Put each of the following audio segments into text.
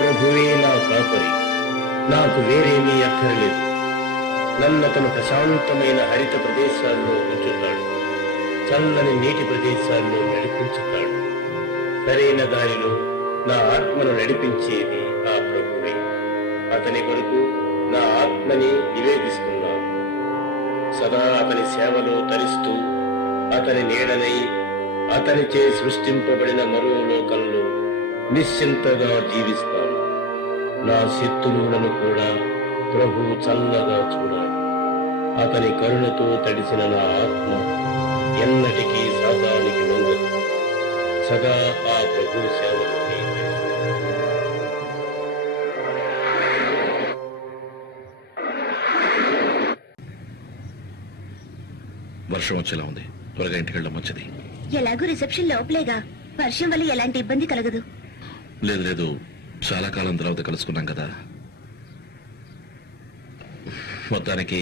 ప్రభువే నా కాపరి, నాకు వేరేమీ అక్కర్లేదు. నన్నతను ప్రశాంతమైన హరిత ప్రదేశాల్లో ఉంచుతాడు, చల్లని నీటి ప్రదేశాల్లో నడిపించుతాడు. సరైన దారిలో నా ఆత్మను నడిపించేది ఆ ప్రభువే. అతని కొరకు నా ఆత్మని నివేదిస్తున్నాను. సదా అతని సేవలో తరిస్తూ, అతని నీడనై, అతనిచే సృష్టింపబడిన మరో లోకంలో నిశ్చింతగా జీవిస్తాను. నా శత్రువులను కూడా ప్రభు చల్లగా చూడాలి. అతని కరుణతో తడిసిన నా ఆత్మ ఎన్నటికీ సాతానికి లొంగదు. సదా ఆ ప్రభు సేవలోనే వర్షం వచ్చేలా ఉంది, త్వరగా ఇంటికి వెళ్ళడం మంచిది. ఎలాగూ రిసెప్షన్ లోపలేగా, వర్షం వల్ల ఎలాంటి ఇబ్బంది కలగదు. లేదు లేదు, చాలా కాలం తర్వాత కలుసుకున్నాం కదా. మొత్తానికి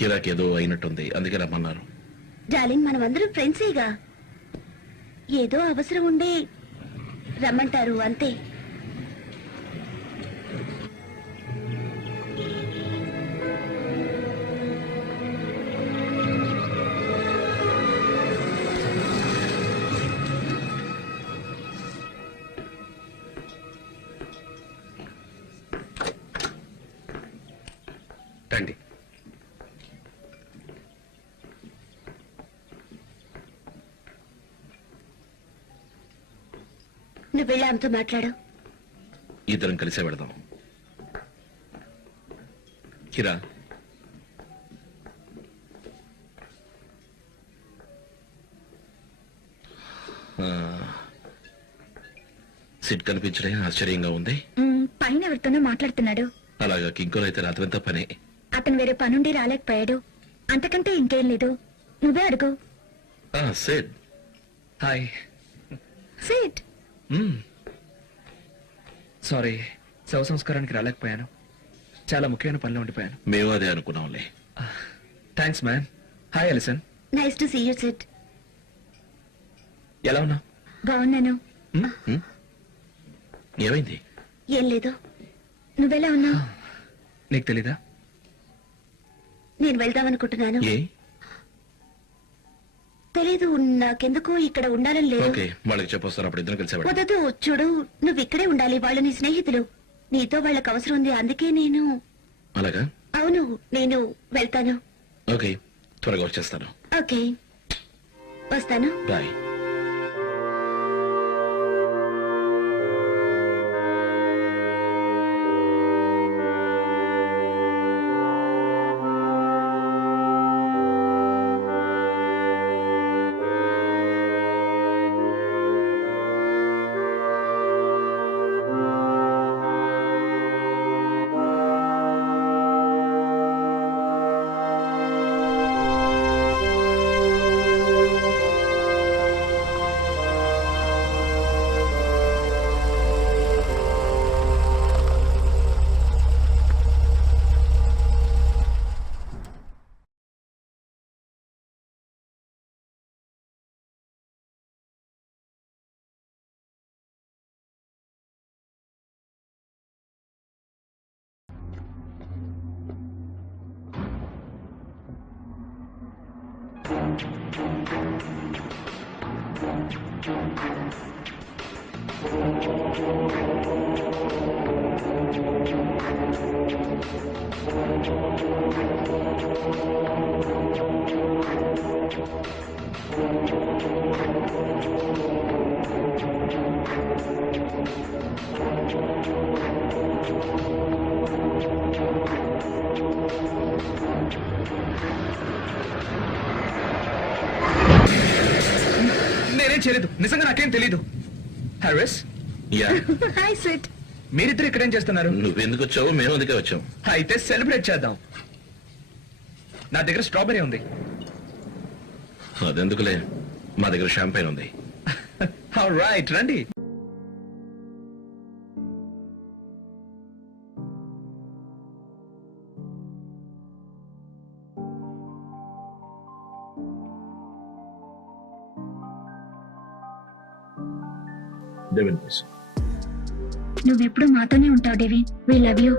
కిరాకేదో అయినట్టుంది, అందుకే రమ్మన్నారు. డార్లింగ్, మనమందరం ఫ్రెండ్సేగా. ఏదో అవసరం ఉండే రమ్మంటారు అంతే. రండి. నువ్వు వెళ్ళి ఆమెతో మాట్లాడు. ఇద్దరం కలిసే వెళదాం. కిరా, సిట్ కనిపించడే ఆశ్చర్యంగా ఉంది. పైన ఎవరితోనో మాట్లాడుతున్నాడు. అలాగా, కింకోలు అయితే రాత్రంతా పనే. అతను వేరే పనుండి రాలేకపోయాడు, అంతకంటే ఇంకేం లేదు. నువ్వే అడుగు. సిట్. హాయ్. సిట్. సారీ, శవ సంస్కారానికి రాలేకపోయాను. చాలా ముఖ్యమైన పనిలో ఉండిపోయాను. మేము అదే అనుకున్నాంలే. Thanks man. Hi Alison. Nice to see you sit. ఎలా ఉన్నావు? బాగున్నాను. ఏమైంది? ఏం లేదు. నువ్వెలా ఉన్నావు? నీకు తెలీదా? నేను వెళ్దామనుకుంటున్నాను. ఏ? తెలీదు, నాకెందుకు ఇక్కడ ఉండాలని లేదు. ఓకే, వాళ్ళకి చెప్పొస్తారు, అప్పుడు ఇద్దరు కలిసే వెళ్దాం. వద్దు, చూడు, నువ్వు ఇక్కడే ఉండాలి. వాళ్ళు నీ స్నేహితులు, నీతో వాళ్ళకి అవసరం ఉంది. అందుకే నేను. అలాగా? అవును, నేను వెళ్తాను. ఓకే, త్వరగా వచ్చేస్తాను. ఓకే, వస్తాను. బాయ్. నేనేం చేయలేదు, నిజంగా నాకేం తెలీదు. హారిస్. యా. Hi SIT. మీరిద్దరు ఇక్కడేం చేస్తున్నారు? నువ్వెందుకు వచ్చావు? మేము అందుకే వచ్చాం. అయితే సెలబ్రేట్ చేద్దాం. నా దగ్గర స్ట్రాబెరీ ఉంది. అదెందుకులే, మా దగ్గర షాంపైన్ ఉంది. రైట్, రండి. Devin, please. నువ్వెప్పుడు మాతోనే ఉంటావు డేవి. We love you.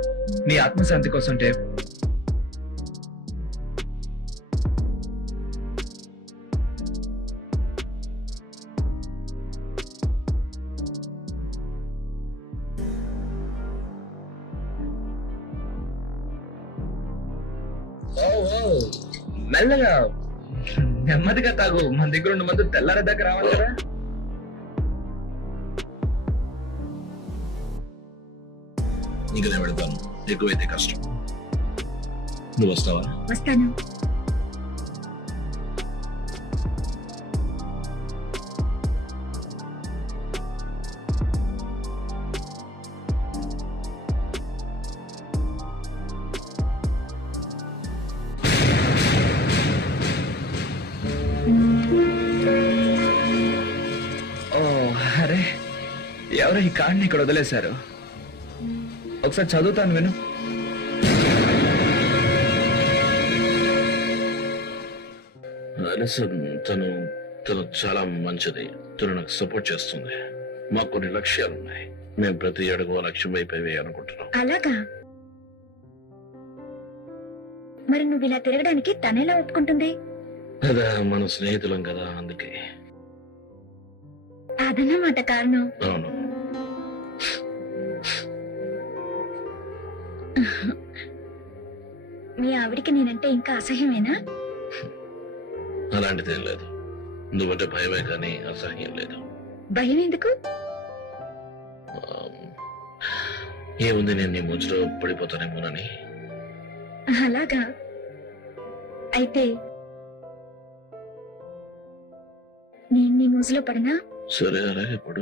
నీ ఆత్మశాంతి కోసం టే మెల్లగా నెమ్మదిగా తాగు. మన దగ్గర ఉన్న మందు తెల్లారే దగ్గర రావాలి కదా. ఇంక నేను పెడతాను, ఎక్కువైతే కష్టం. నువ్వు వస్తావా? వస్తాను. ఓ అరే, ఎవరో ఈ కార్డ్ని ఇక్కడ వదిలేశారు. ఒకసారి చదువుతాను, విను. అలిసన్ తను చాలా మంచిది. తను నాకు సపోర్ట్ చేస్తుంది. మాకు కొన్ని లక్ష్యాలు ఉన్నాయి. మేము ప్రతి అడుగు ఆ లక్ష్యం వైపు వేయాలనుకుంటున్నాం. అలాగా? మరి నువ్వు ఇలా తిరగడానికి తనేలా ఒప్పుకుంటుంది? అదా, మన స్నేహితులం కదా, అందుకే. అదన్నమాట కారణం. అవును. మీ ఆవిడికి నేనంటే ఇంకా అసహ్యమేనా? అలాంటిదేం లేదు. నువ్వంటే భయమే కానీ అసహ్యం లేదు. భయం ఎందుకు? ఏముంది, నేను నీ ముజ్జలో పడిపోతానేమోనని. అలాగా? అయితే నేను నీ మోజులో పడనా? సరే, అలాగే ఇప్పుడు.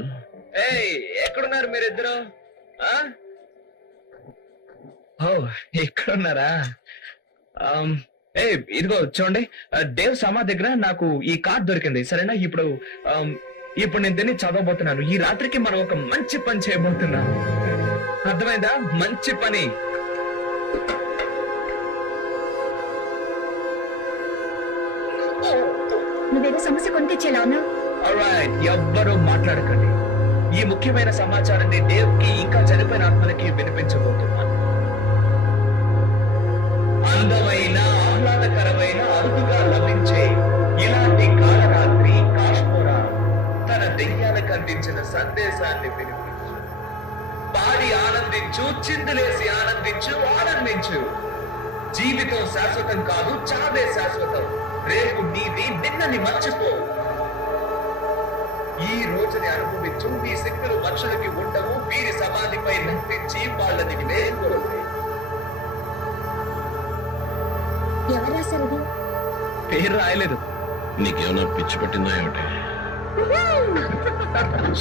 ఎక్కడున్నారు మీరిద్దరు? ఓ, ఎక్కడున్నారా? ఇదిగో చూడండి, దేవ్ సమా దగ్గర నాకు ఈ కార్డ్ దొరికింది. సరేనా? ఇప్పుడు నేను దీన్ని చదవబోతున్నాను. ఈ రాత్రికి మనం ఒక మంచి పని చేయబోతున్నాం. అర్థమైందా? మంచి పని. నువ్వేదో సమస్య కొని తెచ్చేలా ఉన్నావు. ఆల్రైట్, ఎవ్వరూ మాట్లాడకండి. ఈ ముఖ్యమైన సమాచారాన్ని దేవ్ కి ఇంకా చనిపోయిన ఆత్మలకి వినిపించబోతున్నాను. అందమైన, ఆహ్లాదకరమైన, అరుదుగా లభించే ఇలాంటి కాలరాత్రి కాశ్మోరా తన దెయ్యాలకు అందించిన సందేశాన్ని వినిపించు. పాడి ఆనందించు, చిందులేసి ఆనందించు, ఆనందించు. జీవితం శాశ్వతం కాదు, చావే శాశ్వతం. రేపు నీది, నిన్నని మర్చిపో. ఈ రోజుని అనుభవించు. నీ శక్తులు మనుషులకి ఉండవు. వీరి సమాధిపై నర్తించి వాళ్ళని వేరుకోరు. ఎవరు రాశారు ఇది? పేరు రాయలేదు. నీకేమైనా పిచ్చి పట్టిందా ఏమిటి?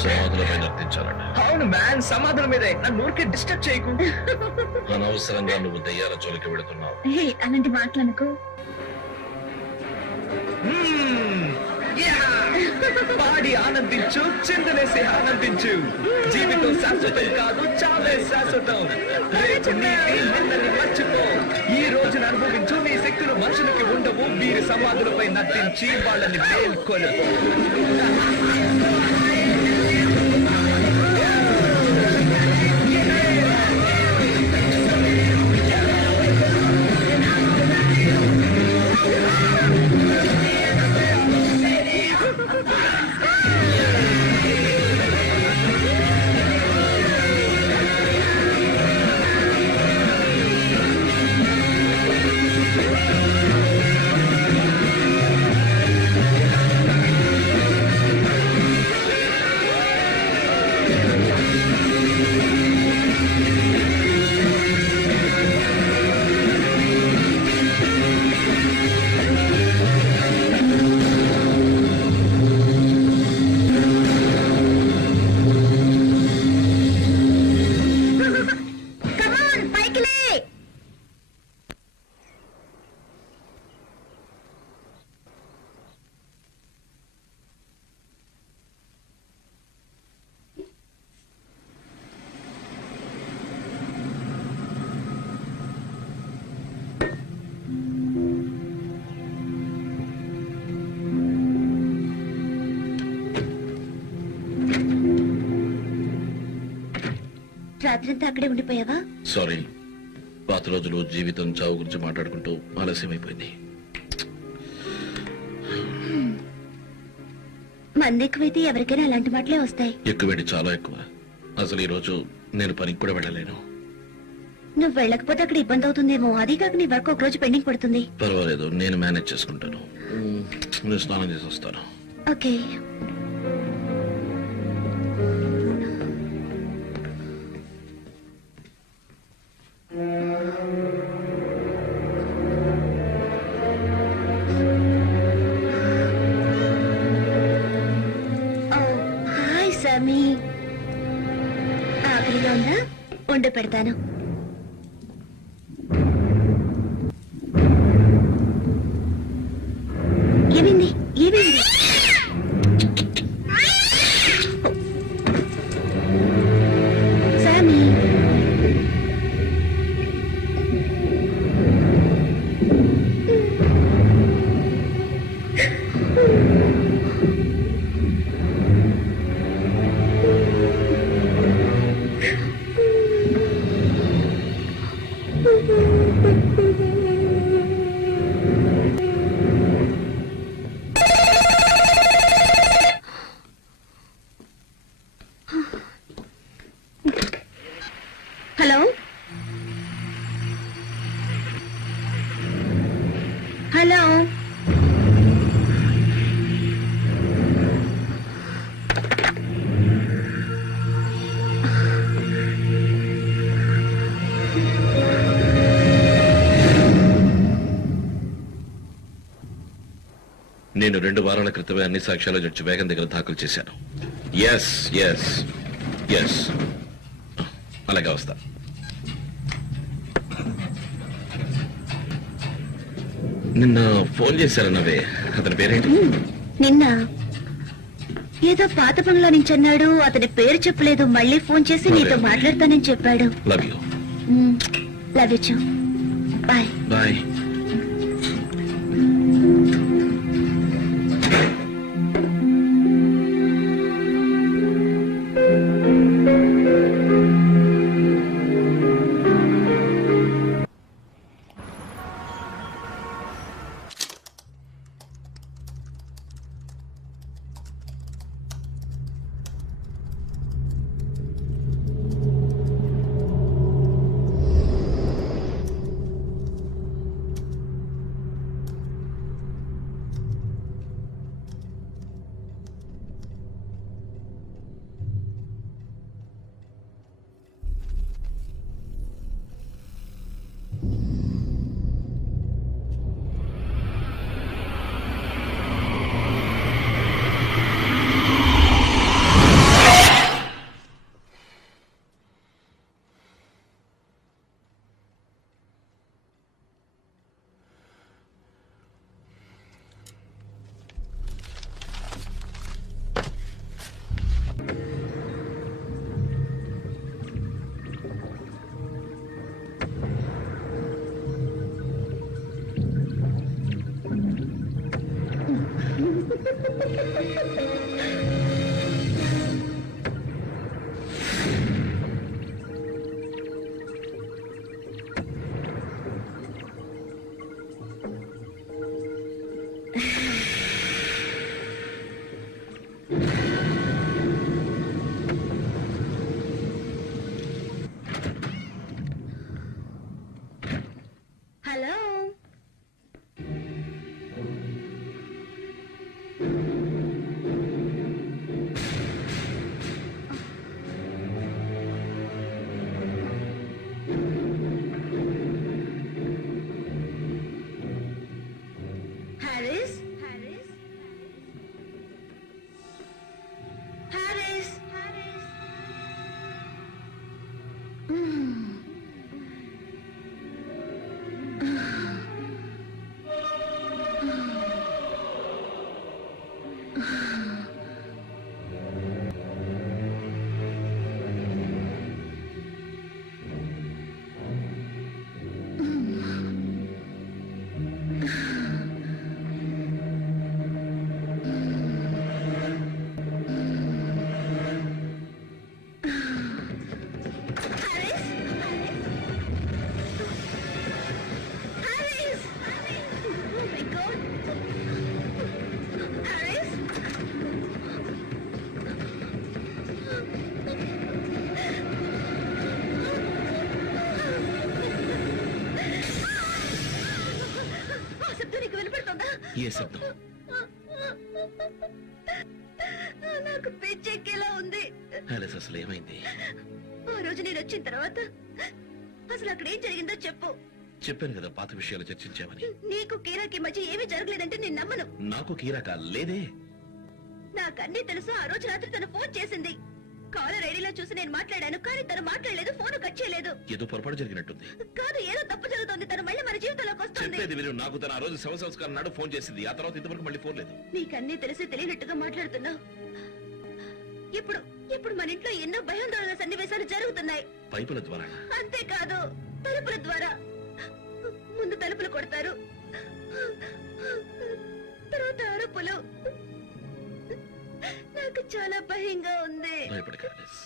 సమాధులపై నర్తించాలట. అవును మ్యాన్, సమాధుల మీదే. నన్ను ఊరికే డిస్టర్బ్ చేయకు. అనవసరంగా నువ్వు దయ్యాల జోలికి వెళుతున్నావు. హే, అలాంటి మాటలనుకో. పాడి ఆనందించు, చిందలేసి ఆనందించు. జీవితం శాశ్వతం కాదు, చావే శాశ్వతం. రేపు నీది, నిన్నని మర్చిపో. ఈ రోజును అనుభవించు. నీ శక్తులు మనుషులకి ఉండవు. వీరి సమాధులపై నర్తించి వాళ్ళని మేల్కొలు. రాత్రంతా అక్కడే ఉండిపోయావా? సారీ, పాత రోజులు జీవితం చావు గురించి మాట్లాడుకుంటూ ఆలస్యం అయిపోయింది. మంది ఎక్కువైతే ఎవరికైనా అలాంటి మాటలే వస్తాయి. ఎక్కువేంటి, చాలా ఎక్కువ. అసలు ఈ రోజు నేను పనికి కూడా వెళ్ళలేను. నువ్వు వెళ్ళకపోతే అక్కడ ఇబ్బంది అవుతుందేమో. అది కాక నీ వర్క్ ఒక రోజు పెండింగ్ పడుతుంది. పర్వాలేదు, నేను మేనేజ్ చేసుకుంటాను. నేను స్నానం చేసి వస్తాను. ఓకే. హాయ్ సామి. ఆకలిగా ఉందా? వండి పెడతాను. ఏమైంది? ఏమైంది? సామి, హలో హలో. నేను 2 వారాల క్రితమే అన్ని సాక్ష్యాలు జడ్జి వేగం దగ్గర దాఖలు చేశాను. ఎస్ ఎస్ ఎస్, అలాగే వస్తా. నిన్న ఫోన్ చేశారన్నవే, అతని పేరేంటి? నిన్న ఏదో పాత పనిలో నుంచి అన్నాడు. అతని పేరు చెప్పలేదు. మళ్ళీ ఫోన్ చేసి నీతో మాట్లాడతానని చెప్పాడు. Love you. Love you. Bye. Bye. Hello. Harris. Harris. Harris. Harris. ఏ శబ్దం? నాకు పిచ్చెక్కేలా ఉంది. ఆలిస్, అసలు ఏమైంది? ఆ రోజు నేను వచ్చిన తర్వాత అసలు అక్కడ ఏం జరిగిందో చెప్పు. చెప్పాను కదా, పాత విషయాలు చర్చించామని. నీకు కీరాకి మధ్య ఏమీ జరగలేదంటే నేను నమ్మను. నాకు కీరాక లేదే. నాకన్నీ తెలుసు. ఆ రోజు రాత్రి తను ఫోన్ చేసింది. కాలర్ ఐడిలో చూసి నేను మాట్లాడాను, కానీ తను మాట్లాడలేదు, ఫోన్ కట్ చేయలేదు. ఏదో పొరపాటు జరిగినట్టుంది. కాదు, ఏదో తప్పు జరుగుతోంది. తను మళ్ళీ మన జీవితంలోకి వస్తుంది. చెప్పేది మీరు. నాకు తన ఆ రోజు శవ సంస్కారం నాడు ఫోన్ చేసింది. ఆ తర్వాత ఇంతవరకు మళ్ళీ ఫోన్ లేదు. నీకన్నీ తెలిసి తెలియనట్టుగా మాట్లాడుతున్నావు. ఇప్పుడు ఇప్పుడు మన ఇంట్లో ఎన్నో భయాందోళన సన్నివేశాలు జరుగుతున్నాయి. పైపుల ద్వారా? అంతేకాదు, తలుపుల ద్వారా. ముందు తలుపులు కొడతారు, తర్వాత అరుపులు. నాకు చాలా భయంగా ఉంది. భయపడక ఆలిస్.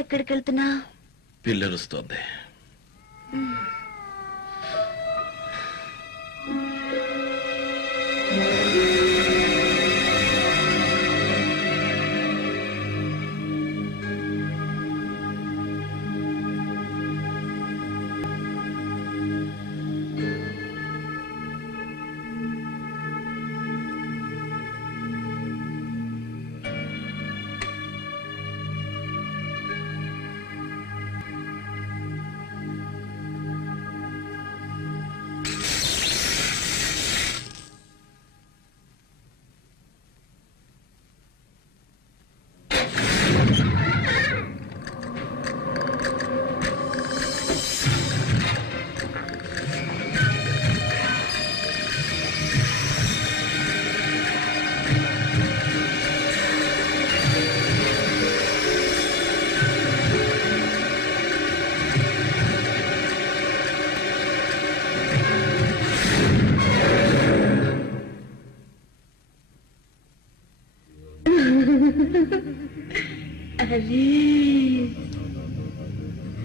ఎక్కడికి వెళ్తున్నా? పిల్లరుస్తోంది.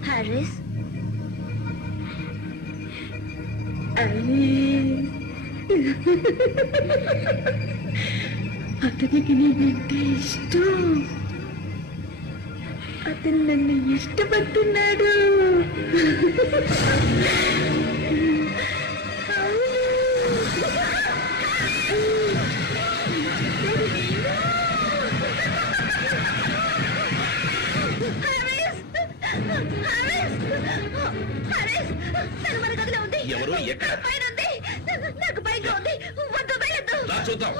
హారిస్ అతనికి నేనంటే ఇష్టం. అతను నన్ను ఇష్టపడుతున్నాడు. ఎవరు ఎక్కడ నాకు పైగా ఉంది. వద్దు, వెళ్ళొద్దు. రా చూద్దాం.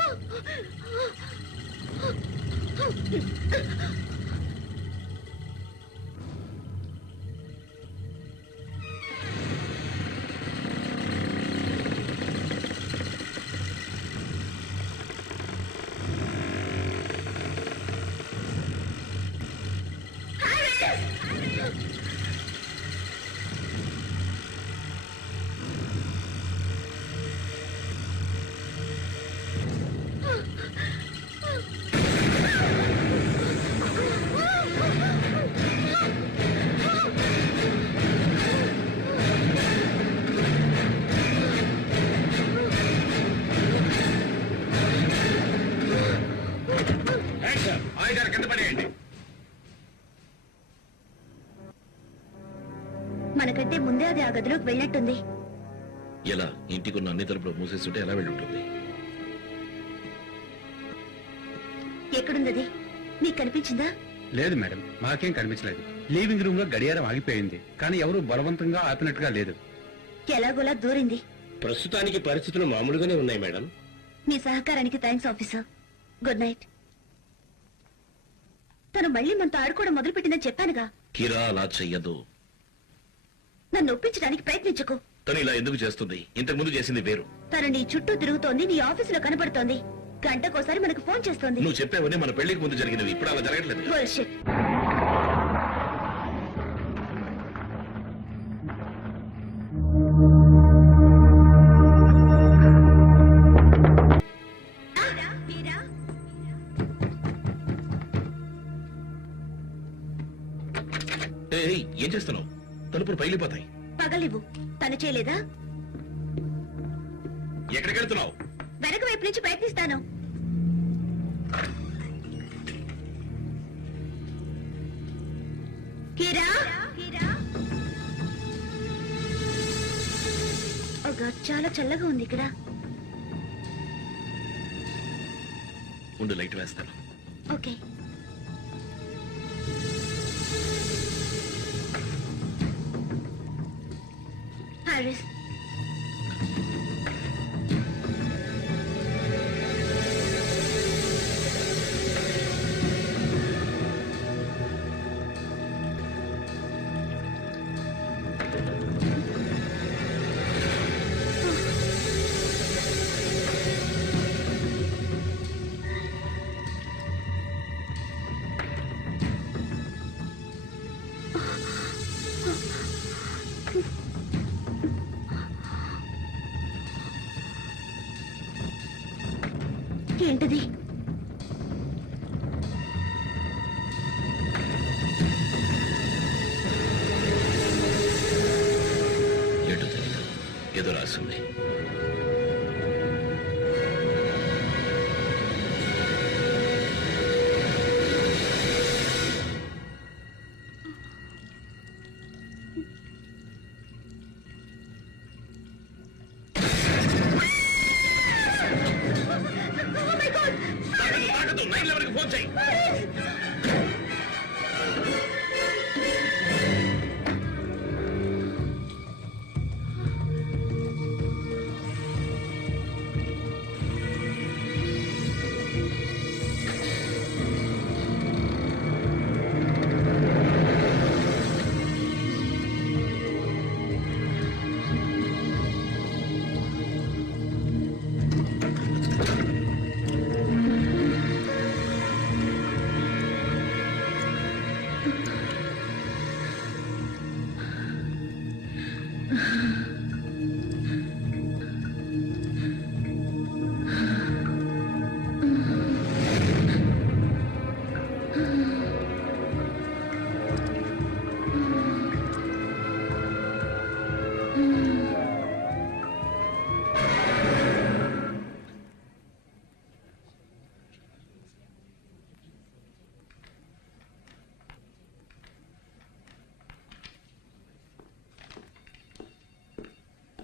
మనకంటే ముందే అది ఆ గదిలోకి వెళ్ళినట్టుంది. ఎలా? ఇంటికున్న అన్ని తలుపులు మూసేస్తుంటే ఎలా వెళ్ళి ఉంటుంది? ఎక్కడుంది అది? నీకు కనిపించిందా? లేదు మేడం, మాకేం కనిపించలేదు. లివింగ్ రూమ్ లో గడియారం ఆగిపోయింది, కానీ ఎవరు బలవంతంగా ఆపినట్టుగా లేదు. ఎలాగోలా దూరింది. ప్రస్తుతానికి పరిస్థితులు మామూలుగానే ఉన్నాయి మేడం. మీ సహకారానికి థ్యాంక్స్ ఆఫీసర్. Good night. తను మళ్ళీ మనతో ఆడుకోవడం మొదలుపెట్టిందని చెప్పానుగా. కిరా అలా చెయ్యదు. నన్ను ఒప్పించడానికి ప్రయత్నించకు. తను ఇలా ఎందుకు చేస్తుంది? ఇంతకు ముందు చేసింది వేరు. తను నీ చుట్టూ తిరుగుతోంది, నీ ఆఫీసులో కనబడుతోంది, గంటకోసారి మనకు ఫోన్ చేస్తోంది. నువ్వు చెప్పేవన్నీ మన పెళ్లికి ముందు జరిగినవి. ఇప్పుడు అలా జరగట్లేదు. Bullshit. ఏయ్, ఏం చేస్తున్నావు? తలుపులు పగిలిపోతాయి. పగలివ్వు. తను చేయలేదా? ఎక్కడికి వెళ్తున్నావు? వెనక వైపు నుంచి ప్రయత్నిస్తాను. కీరా, చాలా చల్లగా ఉంది ఇక్కడ. ఉండు, లైట్ వేస్తాను. ఓకే. హారిస్, ఏంటిది? ఎటు తెలియదు, ఏదో రాసింది. ఫోన్ చేయి.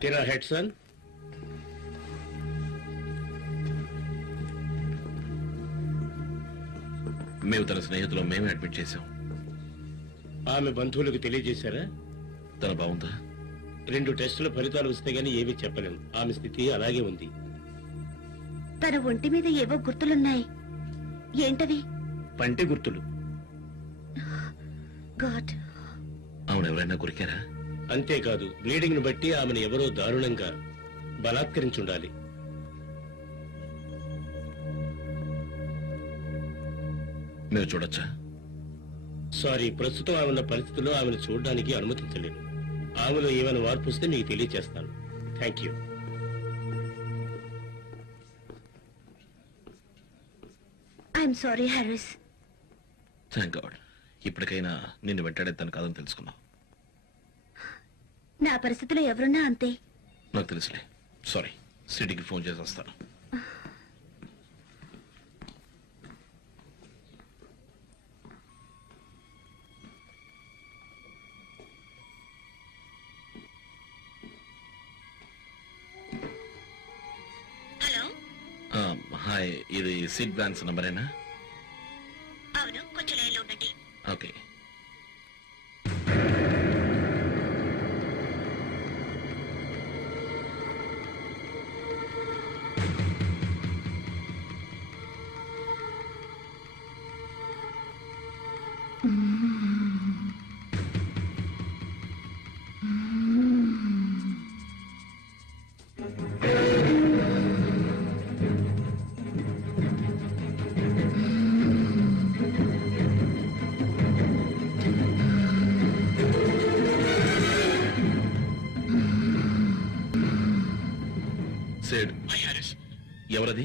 తిరా హెడ్ సన్. మేము తన స్నేహితులు మేమే అడ్మిట్ చేశాం. ఆమె బంధువులకు తెలియజేశారా? తన బాగుందా? 2 టెస్టుల ఫలితాలు వస్తే గానీ ఏమీ చెప్పలేం. ఆమె స్థితి అలాగే ఉంది. తన ఒంటి మీద ఏవో గుర్తులున్నాయి. ఏంటవి? పంటి గుర్తులు. గాడ్. అవును, ఎవరైనా కొరికారా? అంతేకాదు, బ్లీడింగ్ ను బట్టి ఆమెను ఎవరో దారుణంగా బలాత్కరించుండాలి. మీరు చూడొచ్చా? సారీ, ప్రస్తుతం ఆమె ఉన్న పరిస్థితుల్లో ఆమెను చూడడానికి అనుమతించలేదు. ఆమెలో ఏమైనా మార్పు వస్తే మీకు తెలియజేస్తాను. Thank you. I'm sorry Harris. Thank God. ఇప్పటికైనా నిన్ను వెంటాడేద్దాను కాదని తెలుసుకున్నావు. నా పరిస్థితిలో ఎవరున్నా అంతే. నాకు తెలుసులే. సారీ, సిటీకి ఫోన్ చేసి వస్తాను. హలో. హాయ్, ఇది సిడ్ వ్యాన్స్ నంబరేనా? అవును, కొంచెం లైన్లో ఉండండి. ఓకే. సేడ్, ఎవరది?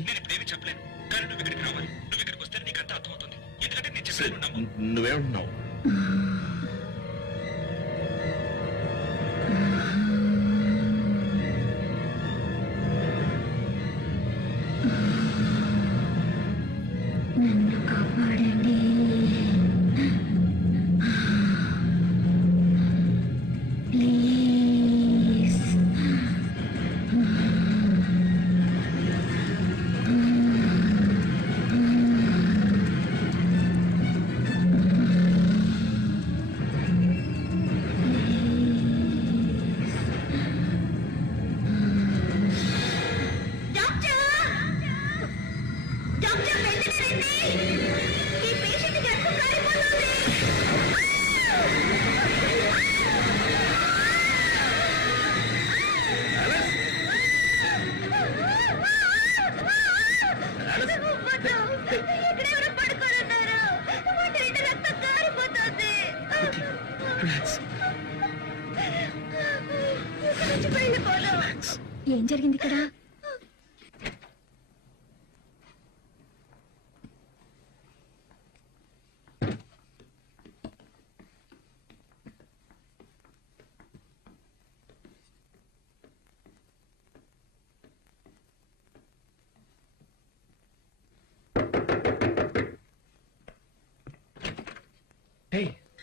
చెప్పలేను, కానీ నువ్వు ఇక్కడికి రావాలి. నువ్వు ఇక్కడికి వస్తే నీకు అంతా అర్థమవుతుంది. ఎందుకంటే నేను సేడ్, నువ్వేమంటున్నావు? నన్ను కాపాడండి. ప్లీజ్. డాక్టర్, వెంటనే రండి. ఈ పేషెంట్ గర్భం కాలిపోతుంది. ఇక్కడ ఎవరో పడుకోనున్నారు. వాటి రెండు రక్తం కారిపోతుంది. ఇక్కడ నుంచి వెళ్ళిపోదాం. ఏం జరిగింది ఇక్కడ?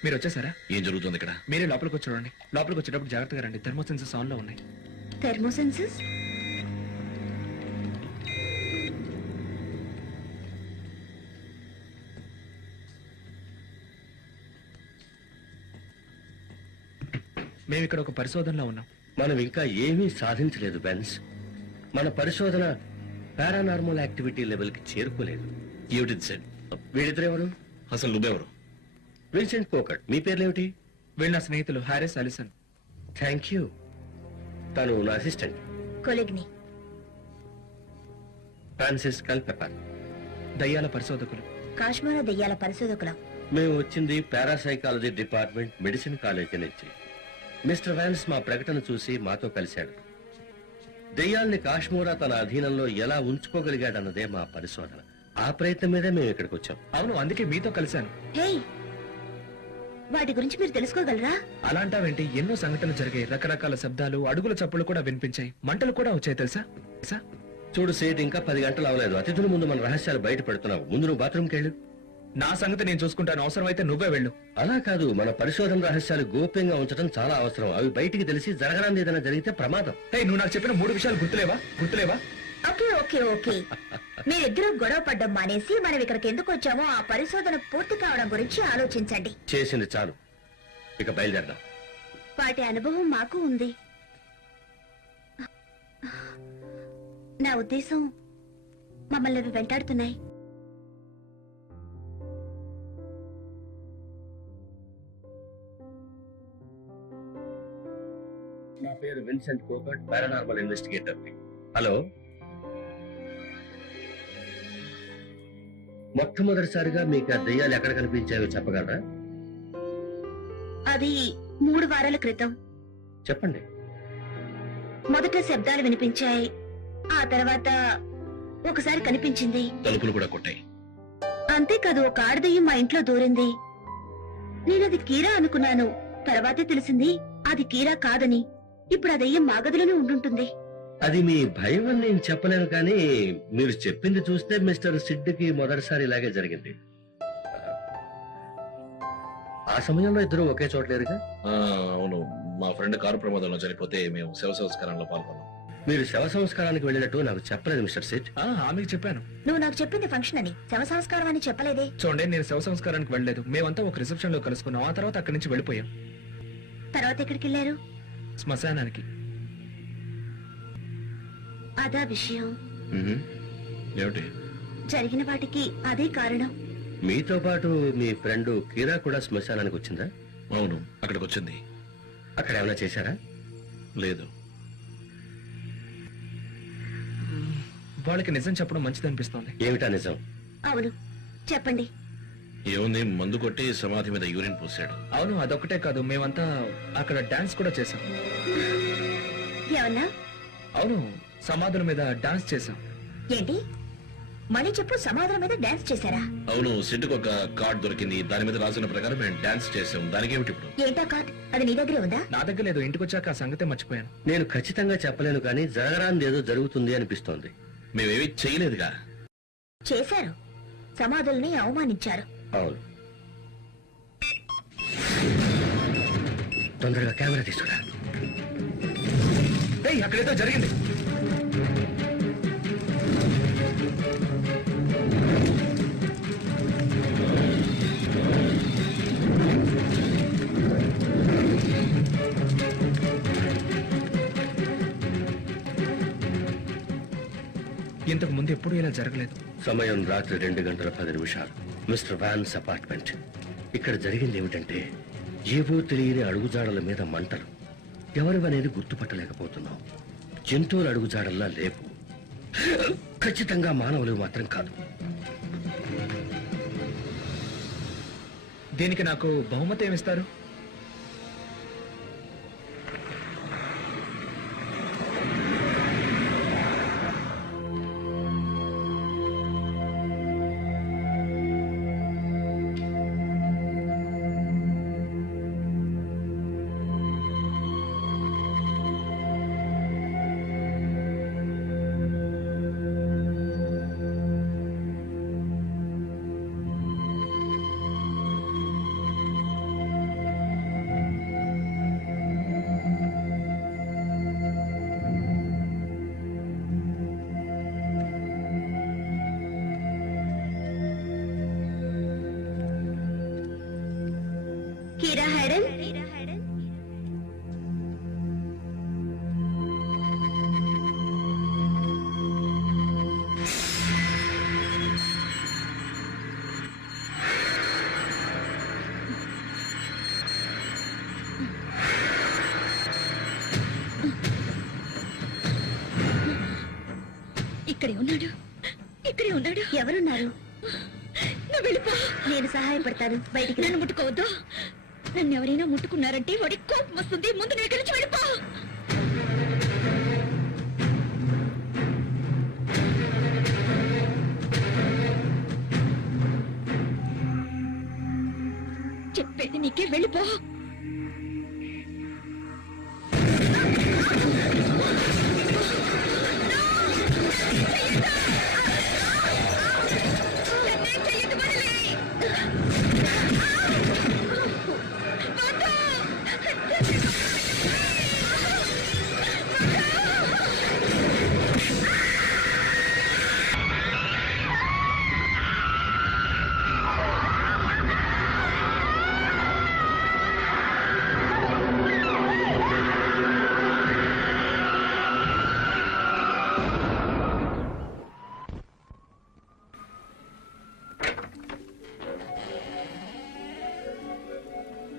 మీరు వచ్చేసారా? ఏం జరుగుతుంది ఇక్కడ? మీరే లోపలికి వచ్చి చూడండి. లోపలికి వచ్చేటప్పుడు జాగ్రత్తగా రండి. థర్మోసెన్సెస్ ఆన్ లో ఉన్నాయి. థెర్మోసెన్సెస్? మేము ఇక్కడ ఒక పరిశోధనలో ఉన్నాం. మనం ఇంకా ఏమీ సాధించలేదు బెన్స్. మన పరిశోధన పారానార్మల్ యాక్టివిటీ లెవెల్ కి చేరుకోలేదు. ఏమిటిది సేడ్? వీళ్ళిద్దరెవరు? అసలు నువ్వెవరు? విన్సెంట్ పోకట్. మీ పేర్లేమిటి? వీళ్ళ నా స్నేహితులు హారిస్, అలిసన్. Thank you. తను నా అసిస్టెంట్ కొలిగ్ని. ఫ్రాన్సిస్ కల్పెపర్. దయ్యాల పరిశోధకులు. కాశ్మీర దెయ్యాల పరిశోధకులం. మేము వచ్చింది పారాసైకాలజీ డిపార్ట్మెంట్ మెడిసిన్ కాలేజీ నుంచి. మిస్టర్ వ్యాన్స్ మా ప్రకటన చూసి మాతో కలిశాడు. దెయ్యాల్ని కాశ్మీరా తన అధీనంలో ఎలా ఉంచుకోగలిగాడన్నదే మా పరిశోధన. ఆ ప్రయత్నం మీదే మేము ఇక్కడికి వచ్చాం. అవును, అందుకే మీతో కలిశాను. హే, వాటి గురించి మీరు తెలుసుకోగలరా? అలాంటావేంటి? ఎన్నో సంఘటనలు జరిగాయి. రకరకాల శబ్దాలు, అడుగుల చప్పులు కూడా వినిపించాయి. మంటలు కూడా వచ్చాయి తెలుసా? చూడు సేట్, ఇంకా 10 గంటలు అవలేదు. అతిథుల ముందు మన రహస్యాలు బయట పెడుతున్నావు. ముందు నువ్వు బాత్రూమ్కి వెళ్ళు. నా సంగతి నేను చూసుకుంటాను, అవసరమైతే నువ్వే వెళ్ళు. అలా కాదు, మన పరిశోధన రహస్యాలు గోప్యంగా ఉంచడం చాలా అవసరం. అవి బయటికి తెలిసి జరగడానికి ఏదైనా జరిగితే ప్రమాదం. హే, నువ్వు నాకు చెప్పిన 3 విషయాలు గుర్తులేవా? ఓకే ఓకే ఓకే మీరిద్దరూ గొడవ పడ్డం మానేసి మనం ఇక్కడికి ఎందుకు వచ్చామో ఆ పరిశోధన పూర్తి కావడం గురించి ఆలోచించండి. చేసింది చాలు, ఇక బయలుదేరదాం. వాటి అనుభవం మాకు ఉంది. నా ఉద్దేశం మమ్మల్ని అవి వెంటాడుతున్నాయి. నా పేరు విన్సెంట్ కోకట్, పారానార్మల్ ఇన్వెస్టిగేటర్. హలో, మొట్టమొదటిసారిగా మీకు ఆ దెయ్యాలు ఎక్కడ కనిపించాయో చెప్పగలరా? అది 3 వారాల క్రితం. చెప్పండి. మొదట శబ్దాలు వినిపించాయి, ఆ తర్వాత ఒకసారి కనిపించింది. తలుపులు కూడా కొట్టాయి. అంతేకాదు, ఒక ఆడదెయ్యం మా ఇంట్లో దూరింది. నేనది కీరా అనుకున్నాను, తర్వాతే తెలిసింది అది కీరా కాదని. ఇప్పుడు ఆ దెయ్యం మా గదిలోనే ఉండుంటుంది. అది మీ భయం అని నేను చెప్పలేను, కానీ మీరు చెప్పింది చూస్తే మిస్టర్ సిడ్కి మొదటిసారి ఇలాగే జరిగింది. ఆ సమయంలో ఇద్దరు ఒకే చోట లేరుగా? అవును, మా ఫ్రెండ్ కారు ప్రమాదంలో చనిపోతే మేము శవ సంస్కారంలో పాల్గొన్నాం. మీరు శవ సంస్కారానికి వెళ్ళినట్టు నాకు చెప్పలేదు మిస్టర్ సిడ్. ఆమెకు చెప్పాను. నువ్వు నాకు చెప్పింది ఫంక్షన్ అని, శవ సంస్కారం అని చెప్పలేదే. చూడండి, నేను శవ సంస్కారానికి వెళ్ళలేదు. మేమంతా ఒక రిసెప్షన్ లో కలుసుకున్నాం, ఆ తర్వాత అక్కడి నుంచి వెళ్ళిపోయాం. తర్వాత ఎక్కడికి వెళ్ళారు? శ్మశానానికి. అదా విషయం. ఏమిటి? జరిగిన వాటికి అదే కారణం. మీతో పాటు మీ ఫ్రెండ్ కీరా కూడా శ్మశానానికి వచ్చిందా? అవును, అక్కడికి వచ్చింది. అక్కడ ఏమైనా చేశారా? లేదు. వాళ్ళకి నిజం చెప్పడం మంచిది అనిపిస్తోంది. ఏమిటా నిజం? అవును, చెప్పండి. ఏముంది, మందు కొట్టి సమాధి మీద యూరిన్ పోసాడు. అవును, అదొక్కటే కాదు, మేమంతా అక్కడ డాన్స్ కూడా చేసాం. ఏమన్నా? అవును, సమాధుల మీద డాన్స్ చేసాం. ఏంటి? మళ్ళీ చెప్పు. సమాధుల మీద డాన్స్ చేశారా? అవును, సిడ్కి ఒక కార్డ్ దొరికింది, దాని మీద రాసిన ప్రకారం మేము డాన్స్ చేసాం. దానికి ఏమిటి ఇప్పుడు? ఏంటా కార్డ్? అది నీ దగ్గరే ఉందా? నా దగ్గర లేదు, ఇంటికి వచ్చాక ఆ సంగతే మర్చిపోయాను. నేను ఖచ్చితంగా చెప్పలేను, కానీ జరగరాంది ఏదో జరుగుతుంది అనిపిస్తోంది. మేమేమీ చేయలేదుగా. చేశారు. సమాధుల్ని అవమానించారు. అవును. తొందరగా కెమెరా తీసుకురా. ఏయ్, అక్కడేదో జరిగింది. ఇంతకు ముందు ఎప్పుడు ఇలా జరగలేదు. సమయం రాత్రి 2:10 మిస్టర్ వ్యాన్స్ అపార్ట్మెంట్. ఇక్కడ జరిగింది ఏమిటంటే, ఏవో తెలియని అడుగుజాడల మీద మంటలు. ఎవరివనేది గుర్తుపట్టలేకపోతున్నాం. జంతువుల అడుగుజాడల్లా లేవు. ఖచ్చితంగా మానవులు మాత్రం కాదు. దీనికి నాకు బహుమతి ఏమిస్తారు? కీరా హైడెన్. ఇక్కడే ఉన్నాడు, ఇక్కడే ఉన్నాడు. ఎవరున్నారు? నువ్వు వెళ్ళిపో. నేను సహాయపడతాను. బయటికి నన్ను ముట్టుకోవద్దు. నన్ను ఎవరైనా ముట్టుకున్నారంటే వాడి కోపం వస్తుంది. ముందు నేను కలిసి వెళ్ళిపో. చెప్పేది నీకే, వెళ్ళిపో.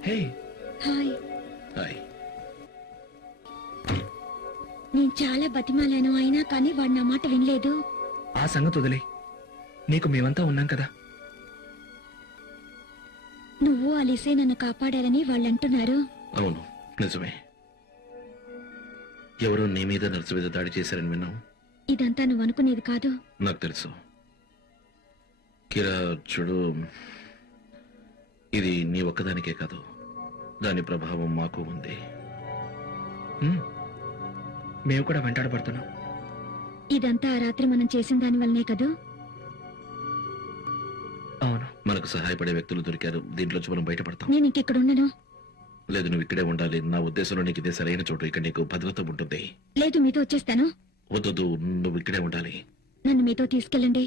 Hey hi. హాయ్. నేను చాలా బతిమాలాను అయినా కానీ వాడు నా మాట వినలేదు. ఆ సంగతి వదిలే, నీకు మేమంతా ఉన్నాం కదా. నువ్వు అలిసే నన్ను కాపాడారని వాళ్ళు అంటున్నారు. అవును, నిజమే. ఎవరో నీ మీద నర్సు మీద దాడి చేశారని విన్నావు. ఇదంతా నువ్వు అనుకునేది కాదు. నాకు తెలుసు కిరా. చూడు, ఇది నీ ఒక్కదానికే కాదు, దాని ప్రభావం మాకు ఉంది. మేము కూడా వెంటాడబడుతున్నాం. ఇదంతా ఆ రాత్రి మనం చేసిన దాని వల్లనే కదూ. అవును. మనకు సహాయపడే వ్యక్తులు దొరికారు. దీంట్లోంచి మనం బయటపడతాం. నేను ఇంకెక్కడ ఉండను. లేదు, నువ్వు ఇక్కడే ఉండాలి. నా ఉద్దేశంలో నీకు ఇదే సరైన చోటు. ఇక్కడ నీకు భద్రత ఉంటుంది. లేదు, మీతో వచ్చేస్తాను. వద్దు, నువ్వు ఇక్కడే ఉండాలి. నన్ను మీతో తీసుకెళ్ళండి.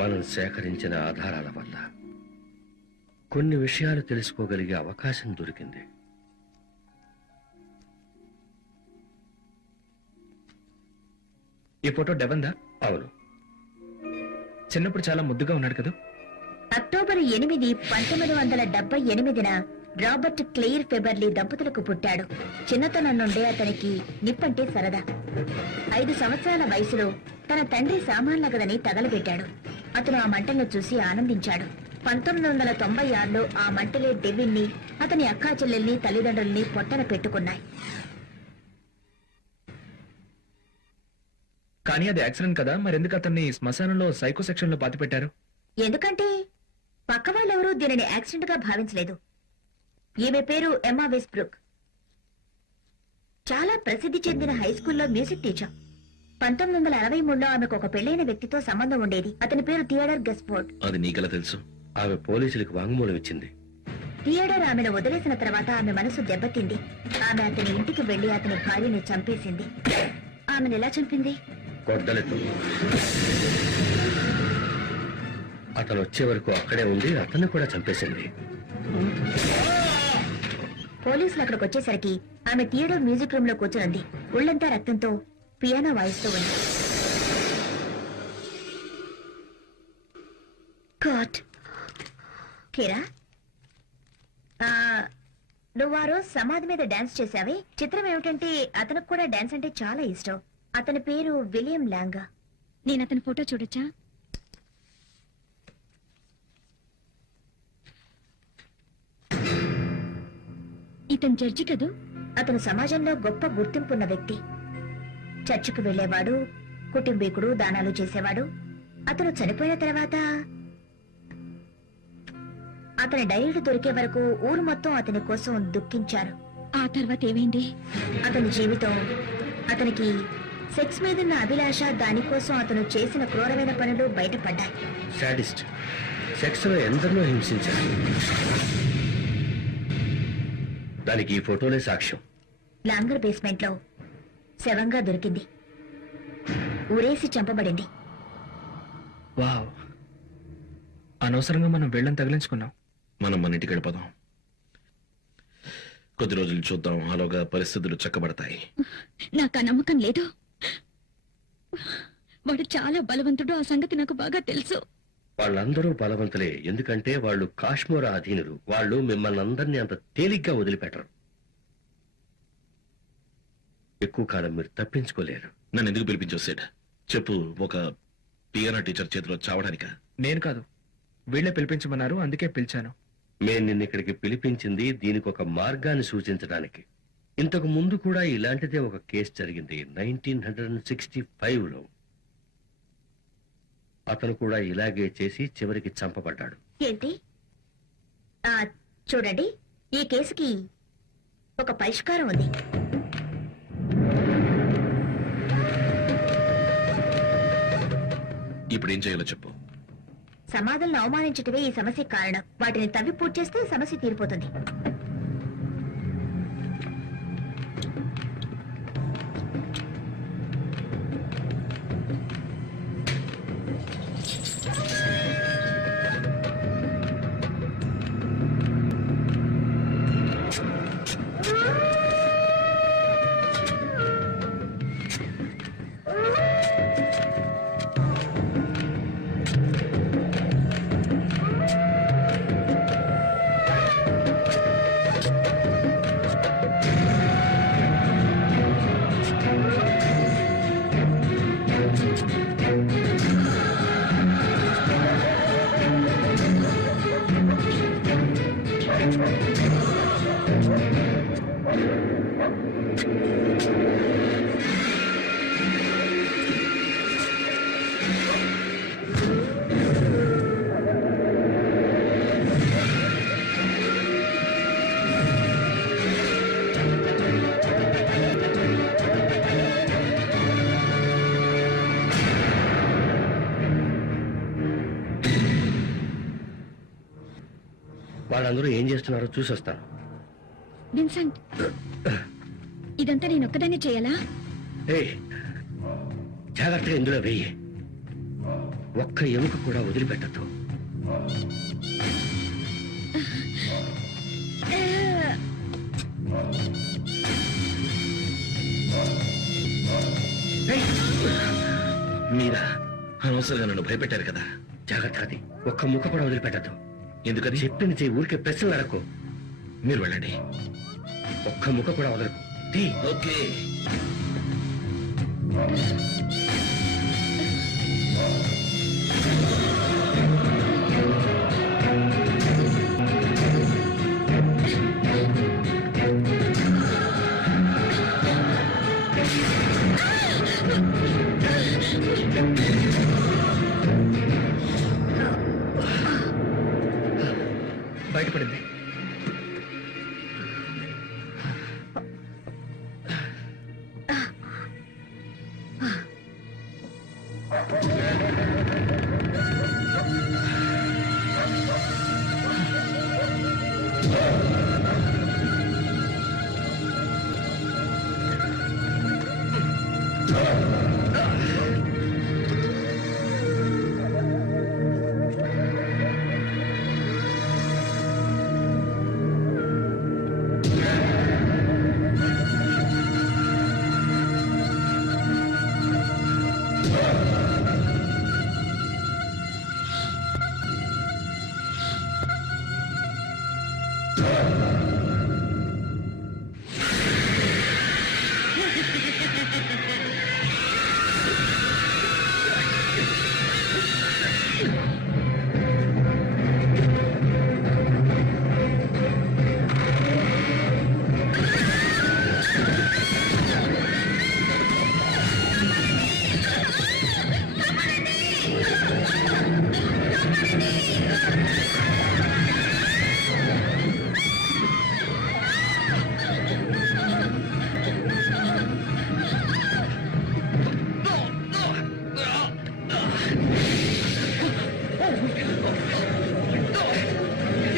మనం సేకరించిన ఆధారాల వల్ల కొన్ని విషయాలు తెలుసుకోగలిగే అవకాశం దొరికింది. ఈ ఫోటో డెవన్దా? అవును. చిన్నప్పుడు చాలా ముద్దుగా ఉన్నాడు కదా. అక్టోబర్ 8, 1978న రాబర్ట్ క్లెయిర్ ఫెబర్లీ దంపతులకు పుట్టాడు. చిన్నతనం నుండే అతనికి నిప్పంటే సరదా. 5 సంవత్సరాల వయసులో తన తండ్రి సామాన్ల గదని తగలబెట్టాడు. అతను ఆ మంటలను చూసి ఆనందించాడు. 1996లో ఆ మంటలే డెవిన్ని, అతని అక్కా చెల్లెల్ని, తల్లిదండ్రుల్ని పొట్టన పెట్టుకున్నాయి. కానీ అది యాక్సిడెంట్ కదా, మరెందుకు అతన్ని శ్మశానంలో సైకో సెక్షన్ లో పాతి పెట్టారు? ఎందుకంటే పక్క వాళ్ళెవరూ దీనిని యాక్సిడెంట్ గా భావించలేదు. ఈమె పేరు ఎమ్మా వెస్బ్రూక్. చాలా ప్రసిద్ధి చెందిన హై స్కూల్లో మ్యూజిక్ టీచర్. 1963లో ఆమెకు ఒక పెళ్లైన వ్యక్తితో సంబంధం ఉండేది. అతని పేరు థియోడర్ గస్ఫోర్డ్. అది నీకెలా తెలుసు? ఆమె పోలీసులకు వాంగ్మూలం ఇచ్చింది. థియోడర్ ఆమెను వదిలేసిన తర్వాత ఆమె మనసు దెబ్బతింది. ఆమె అతని ఇంటికి వెళ్లి అతని భార్యని చంపేసింది. ఆమెను ఎలా చంపింది? గొడ్డలతో. అతను వచ్చే వరకు అక్కడే ఉండి అతన్ని కూడా చంపేసింది. పోలీసులు అక్కడికి వచ్చేసరికి ఆమె థియోడర్ మ్యూజిక్ రూమ్ లో కూర్చుంది. ఒళ్లంతా రక్తంతో పియానో వాయిస్తూ ఉంది. గాడ్. కిరా, నువ్వు ఆ రోజు సమాధి మీద డాన్స్ చేశావే. చిత్రం ఏమిటంటే అతనికి కూడా డాన్స్ అంటే చాలా ఇష్టం. అతని పేరు విలియం లాంగా. నేను అతని ఫోటో చూడొచ్చా? ఇతను జడ్జి కదూ. అతను సమాజంలో గొప్ప గుర్తింపున్న వ్యక్తి. చర్చికి వెళ్లేవాడు, కుటుంబీకుడు, దానాలు చేసేవాడు. అతను చనిపోయిన తర్వాత అతని డైరీలు దొరికే వరకు ఊరు మొత్తం అతని కోసం దుఃఖించారు. ఆ తర్వాత ఏమైంది? అతని జీవితం, అతనికి సెక్స్ మీదున్న అభిలాష, దానికోసం అతను చేసిన క్రూరమైన పనులు బయటపడ్డాయి. సాడిస్ట్. సెక్స్ లో ఎందరినో హింసించారు. దానికి ఈ ఫోటోలే సాక్ష్యం. లాంగర్ బేస్మెంట్ లో శవంగా దొరికింది. ఊరేసి చంపబడింది. వావ్, అనవసరంగా మనం వెళ్ళని తగిలించుకున్నాం. మనం మన ఇంటికి వెళ్ళిపోదాం. కొద్ది రోజులు చూద్దాం, అలాగా పరిస్థితులు చక్కబడతాయి. నాకు ఆ నమ్మకం లేదు. వాడు చాలా బలవంతుడు. ఆ సంగతి నాకు బాగా తెలుసు. వాళ్ళందరూ బలవంతులే. ఎందుకంటే వాళ్ళు కాశ్మీర అధీనులు. వాళ్ళు మిమ్మల్ని అందరినీ అంత తేలిగ్గా వదిలిపెట్టరు. ఎక్కువ కాలం మీరు తప్పించుకోలేరు. నన్ను ఎందుకు పిలిపించొస్తాడు చెప్పు? ఒక పియానో టీచర్ చేతిలో చావడానికా? నేను కాదు, వీళ్ళే పిలిపించమన్నారు, అందుకే పిలిచాను. మేము నిన్న ఇక్కడికి పిలిపించింది దీనికి ఒక మార్గాన్ని సూచించడానికి. ఇంతకు ముందు కూడా ఇలాంటిదే ఒక కేసు జరిగింది 1965లో. అతను కూడా ఇలాగే చేసి చివరికి చంపబడ్డాడు. ఏంటి? చూడండి, ఈ కేసుకి ఒక పరిష్కారం ఉంది. ఇప్పుడు ఏం చేయాలో చెప్పు. సమాధులను అవమానించటమే ఈ సమస్యకు కారణం. వాటిని తవ్వి పూర్తి చేస్తే సమస్య తీరిపోతుంది. వాళ్ళందరూ ఏం చేస్తున్నారో చూసొస్తాను. విన్సెంట్, ఇదంతా నేను ఒక్కదాన్ని చేయాలా? ఏయ్, జాగ్రత్తగా ఇందులో వెయ్యి. ఒక్క ఎముక కూడా వదిలిపెట్టద్దు. ఏయ్, మీరా అనవసరంగా నన్ను భయపెట్టారు కదా. జాగ్రత్త, అది ఒక్క ముక్క కూడా వదిలిపెట్టద్దు. ఎందుకని? చెప్పింది చెయ్యి, ఊరికే ప్రశ్నలు అడకు. మీరు వెళ్ళండి. ఒక్క ముక్క కూడా వదలకు. తీ. ఓకే. బయటపడింది.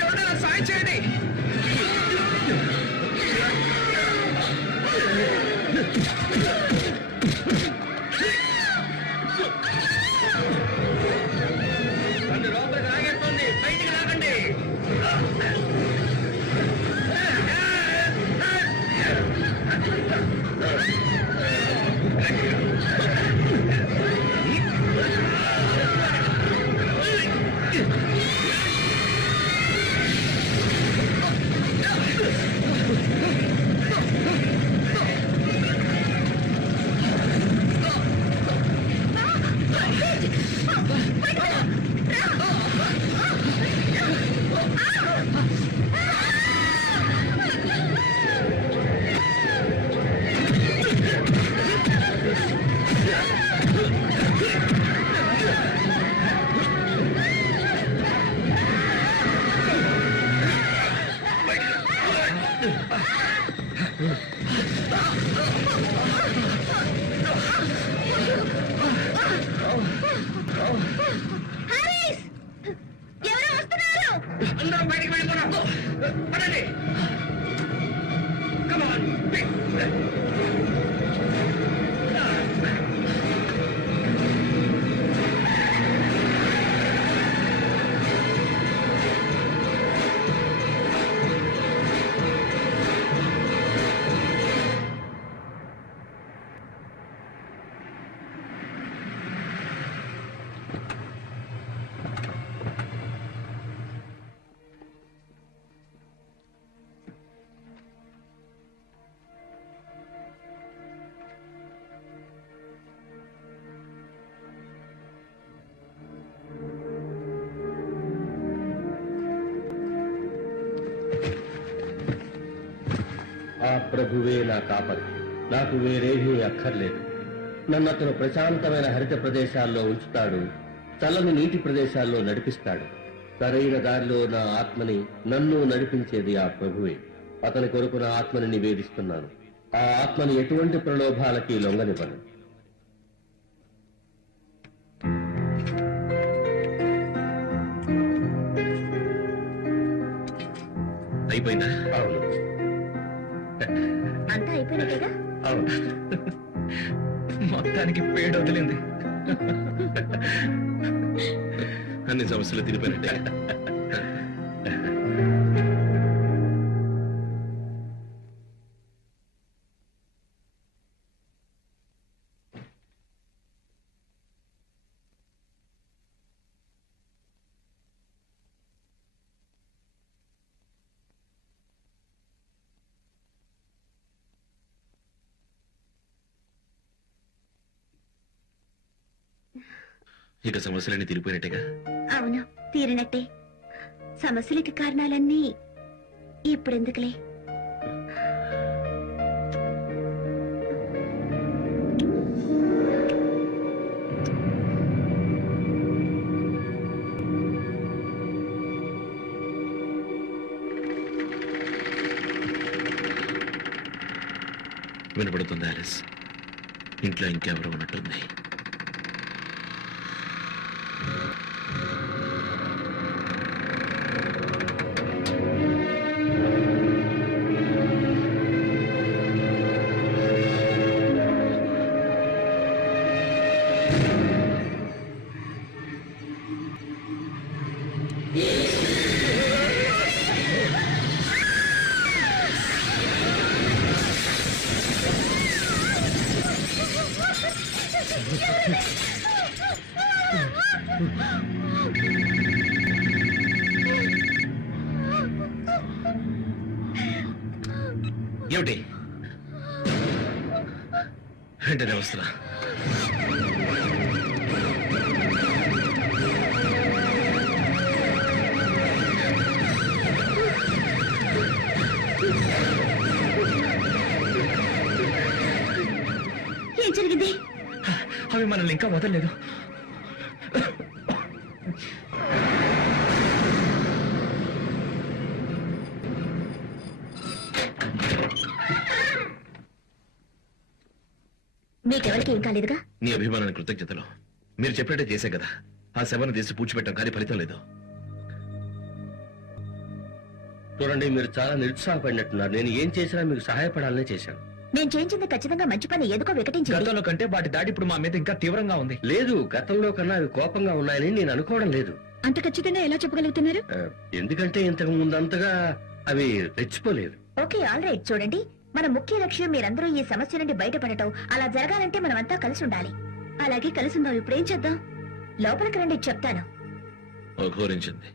ఎవరైనా సాయం చేయండి. నన్ను లోపలికి లాగేస్తుంది. బయటికి రాకండి. అందరూ బయటికి వెళ్ళిపోరా. పడండి. Come on. ఆ ప్రభువే నా కాపరి. నాకు వేరేమీ అక్కర్లేదు. నన్ను అతను ప్రశాంతమైన హరిత ప్రదేశాల్లో ఉంచుతాడు, చల్లని నీటి ప్రదేశాల్లో నడిపిస్తాడు. సరైన దారిలో నా ఆత్మని నన్ను నడిపించేది ఆ ప్రభువే. అతని కొరకు నా ఆత్మని నివేదిస్తున్నాను. ఆ ఆత్మని ఎటువంటి ప్రలోభాలకి లొంగనివ్వను. అయిపోయిందా? అవును, అంతా అయిపోయినట్టుగా. అవును. మొత్తానికి పేడు వదిలింది. అన్ని సమస్యలు తిరిగిపోయినట్టే. ఇక సమస్యలన్నీ తిరిగిపోయినట్టేగా? అవును, తీరినట్టే. సమస్యలకి కారణాలన్నీ ఇప్పుడెందుకులే. వినపడుతుంది ఆలిస్. ఇంట్లో ఇంకెవరు ఉన్నట్టుంది. ఏమిటి వెంటనే వస్తున్నా. ఏం జరిగింది? అవి మనల్ని ఇంకా వదలలేదు. మీకెవరికి ఏం కాలేదుగా? నీ అభిమానానికి కృతజ్ఞతలు. మీరు చెప్పినట్టే చేశా కదా. ఆ శవను తీసి పూడ్చిపెట్టాం, కానీ ఫలితం లేదు. చూడండి, మీరు చాలా నిరుత్సాహపడినట్టున్నారు. నేను ఏం చేసినా మీకు సహాయపడాలనే చేశాను. నేను చేయించింది ఖచ్చితంగా మంచి పని, ఎందుకో వికటించింది. గతంలో కంటే వాటి దాడి ఇప్పుడు మా మీద ఇంకా తీవ్రంగా ఉంది. లేదు, గతంలో కన్నా అవి కోపంగా ఉన్నాయని నేను అనుకోవడం లేదు. అంత ఖచ్చితంగా ఎలా చెప్పగలుగుతున్నారు? ఎందుకంటే ఇంతకు ముందంతగా అవి రెచ్చిపోలేదు. Okay, all right. చూడండి, మన ముఖ్య లక్ష్యం మీరందరూ ఈ సమస్య నుండి బయటపడటం. అలా జరగాలంటే మనమంతా కలిసి ఉండాలి. అలాగే కలిసి ఉందాం. ఇప్పుడు ఏం చేద్దాం? లోపలికి రండి, చెప్తాను. ఘోరించింది.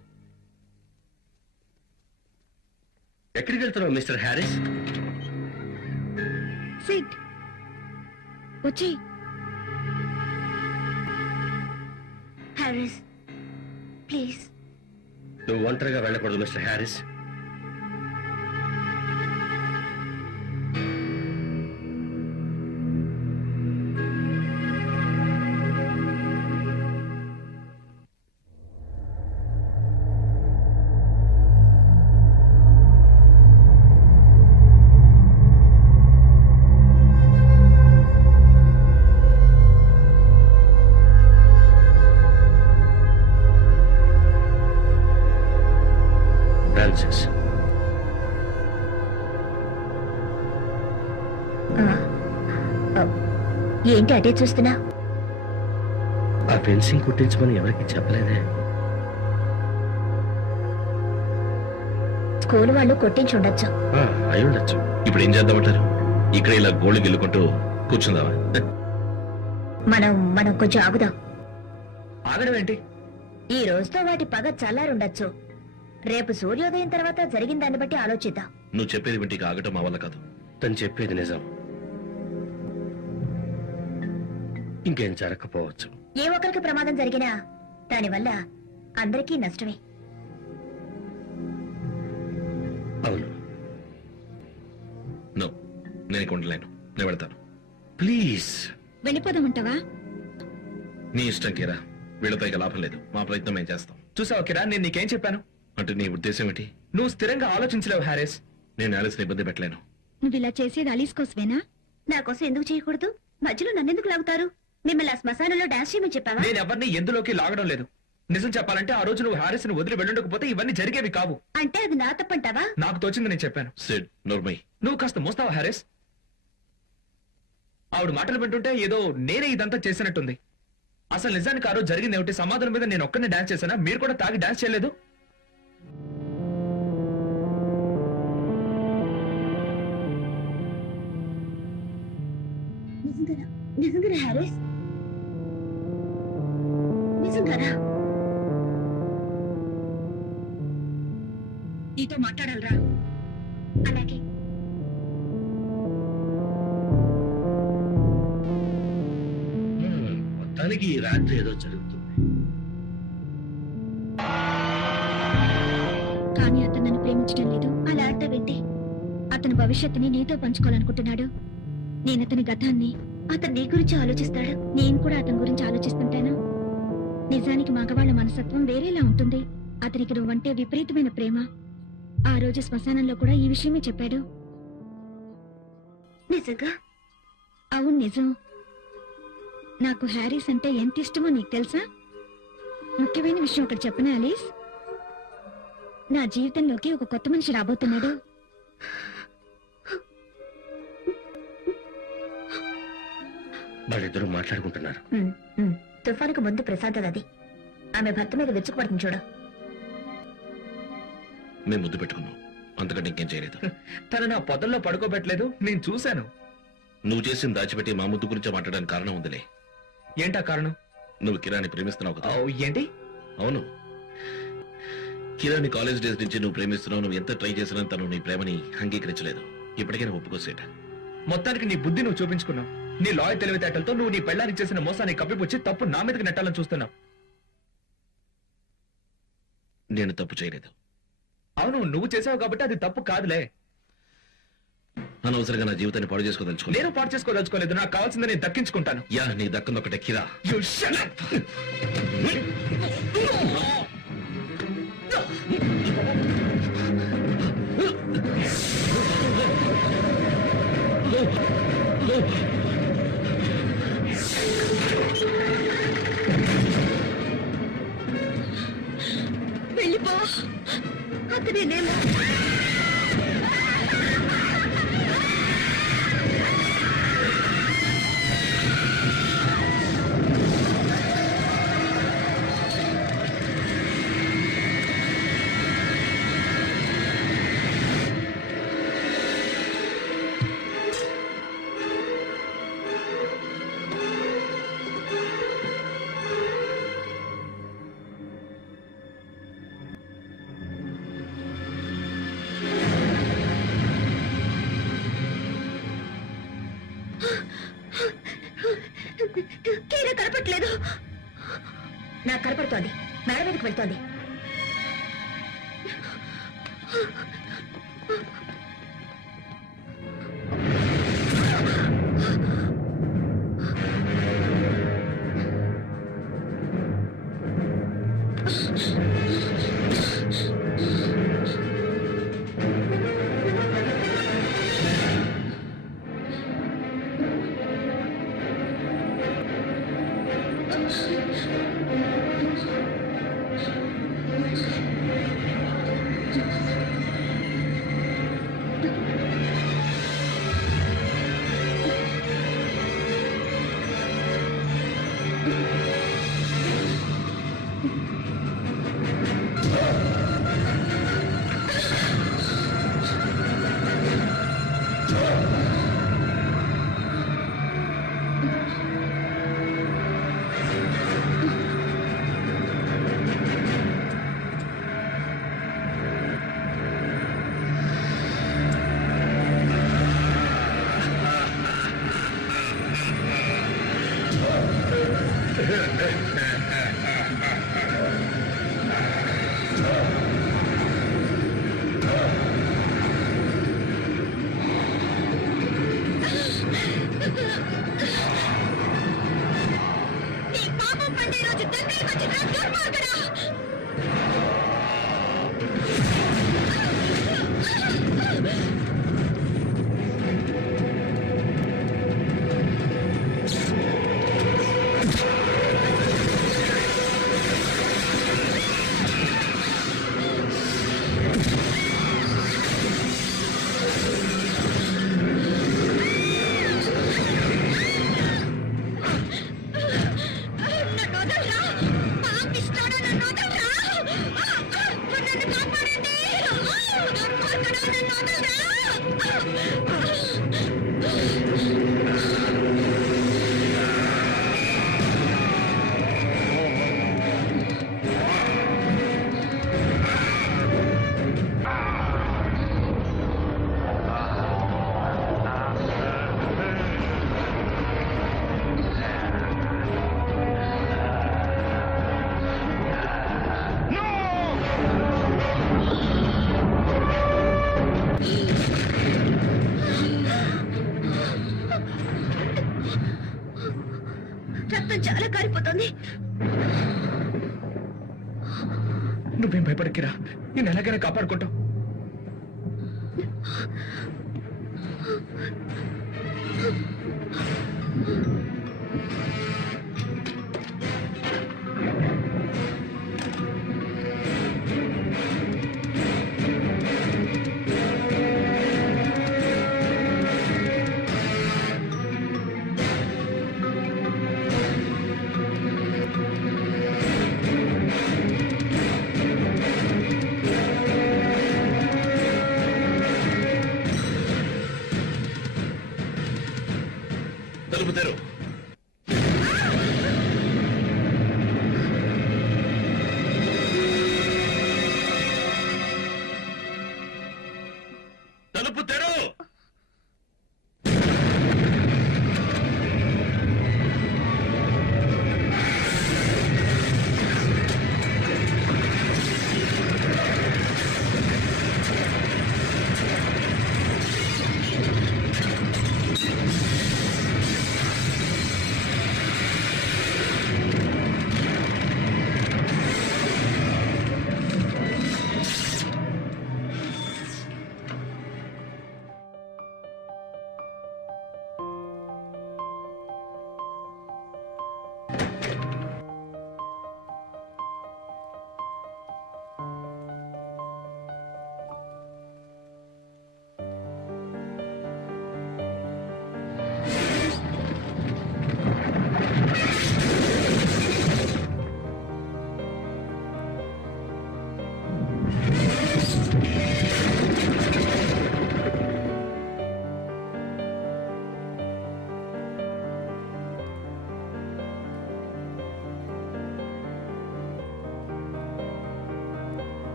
ఎక్కడికి వెళ్తున్నావు మిస్టర్ హ్యారిస్? సిట్, వచ్చి. Harris, please. నువ్వు ఒంటరిగా వెళ్ళకూడదు మిస్టర్ హ్యారిస్. Francis. ఏంటి అటే చూస్తున్నా? ఆ ఫెన్సింగ్ కుట్టించమని ఎవరికి చెప్పలేదే. స్కూల్ వాళ్ళు కొట్టించి ఉండొచ్చు. అయి ఉండొచ్చు. ఇప్పుడు ఏం చేద్దామంటారు? ఇక్కడ ఇలా గోళ్ళు గిల్లుకుంటూ కూర్చుందామా? మనం కొంచెం ఆగుదాం. ఆగడం ఏంటి? ఈ రోజుతో వాటి పగ చల్లారుండొచ్చు. రేపు సూర్యోదయం తర్వాత జరిగిన దాన్ని బట్టి ఆలోచిద్దాం. నువ్వు చెప్పేది వింటే ఇక ఆగటం మా వల్ల కాదు. తను చెప్పేది నిజం. ఇంకేం జరగకపోవచ్చు. ఏ ఒక్కరికి ప్రమాదం జరిగినా దానివల్ల అందరికీ నష్టమే. అవును. నో, చేయడానికి ఉండలేను. నేను వెళ్తాను. ప్లీజ్. వెళ్ళిపోదామంటావా? నీ ఇష్టం కీరా. వీళ్ళతో ఇక లాభం లేదు. మా ప్రయత్నం మేము చేస్తాం. చూసావా కిరా, నేను నీకేం చెప్పాను? అంటే నీ ఉద్దేశం ఏంటి? నువ్వు స్థిరంగా ఆలోచించలేవు హారిస్. నేను ఆలిస్ని ఇబ్బంది పెట్టలేను. నువ్వు ఇలా చేసేది అలీస్ కోసమేనా? నా కోసం ఎందుకు చేయకూడదు? మధ్యలో నన్నెందుకు లాగుతారు? మిమ్మల్ని ఆ శ్మశానంలో డాన్స్ చేయమని చెప్పావా? నేను ఎవరిని ఎందులోకి లాగడం లేదు. నిజం చెప్పాలంటే ఆ రోజు నువ్వు హారిస్ ని వదిలి వెళ్ళుండకపోతే ఇవన్నీ జరిగేవి కావు. అంటే అది నా తప్పంటావా? నాకు తోచింది నేను చెప్పాను. సిడ్, నోర్మై. నువ్వు కాస్త మోస్తావా హారిస్? ఆవిడ మాటలు వింటుంటే ఏదో నేనే ఇదంతా చేసినట్టుంది. అసలు నిజానికి ఆ రోజు జరిగింది ఏమిటి? సమాధానం మీద నేను ఒక్కనే డాన్స్ చేశానా? మీరు కూడా తాగి డాన్స్ చేయలేదు? నిజంగానే హారిస్? నిజంగానా? నీతో మాట్లాడాలరా? అలాగే. మొత్తానికి ఈ రాత్రి ఏదో జరుగుతుంది. కానీ అతను నన్ను ప్రేమించడం లేదు. అలా అంటావేంటి? అతని భవిష్యత్తుని నీతో పంచుకోవాలనుకుంటున్నాడు. నేను అతని గతాన్ని. అతను నీ గురించి ఆలోచిస్తాడు. నేను కూడా అతని గురించి ఆలోచిస్తుంటాను. నిజానికి మగవాళ్ళ మనస్తత్వం వేరేలా ఉంటుంది. అతనికి నువ్వంటే విపరీతమైన ప్రేమ. ఆ రోజు శ్మశానంలో కూడా ఈ విషయమే చెప్పాడు. నిజంగా? అవును, నిజం. నాకు హ్యారీస్ అంటే ఎంత ఇష్టమో నీకు తెలుసా? ముఖ్యమైన విషయం ఒకటి చెప్పనా అలీస్? నా జీవితంలోకి ఒక కొత్త మనిషి రాబోతున్నాడు. వాళ్ళిద్దరూ మాట్లాడుకుంటున్నారు. తుఫానుకు ముందు ప్రసాద్ అది. ఆమె భర్త మీద వెచ్చుకుపడుతుంది చూడు. మేము ముద్దు పెట్టుకున్నాం. అంతకంటే ఇంకేం చేయలేదు. తను నా పొదల్లో పడుకోబెట్టలేదు, నేను చూశాను. నువ్వు చేసిన దాచిపెట్టి మా ముద్దు గురించి మాట్లాడడానికి కారణం ఉందిలే. ఏంటా కారణం? నువ్వు కిరాని ప్రేమిస్తున్నావు కదా? ఏంటి? అవును, కిరాని కాలేజ్ డేస్ నుంచి నువ్వు ప్రేమిస్తున్నావు. నువ్వు ఎంత ట్రై చేసినా తను నీ ప్రేమని అంగీకరించలేదు. ఇప్పటికైనా ఒప్పుకోసేట. మొత్తానికి నీ బుద్ధి నువ్వు చూపించుకున్నావు. నీ లాయర్ తెలివితేటలతో నువ్వు నీ పెళ్ళానికి చేసిన మోసాన్ని కప్పిపుచ్చి తప్పు నా మీదకి నెట్టాలని చూస్తున్నావు. నేను తప్పు చేయలేదు. అవును, నువ్వు చేసావు కాబట్టి అది తప్పు కాదులే. అనవసరంగా నా జీవితాన్ని పాడు చేసుకోదలుచుకో. నేను పాటు చేసుకోదలుచుకోలేదు. నాకు కావాల్సింది నేను దక్కించుకుంటాను. యా, నీ దక్కంది ఒకటే కిరా. You shut up! వెళ్ళిపో. అతనేనేమో. కీర కనపట్లేదు. నాకు కనపడుతోంది. మేడ మీదకి వెళ్తోంది. రక్తం చాలా కారిపోతుంది. నువ్వేం భయపడకిరా, నేను ఎలాగైనా కాపాడుకుంటావు. తలుపు తెరు. తలుపు తెరు.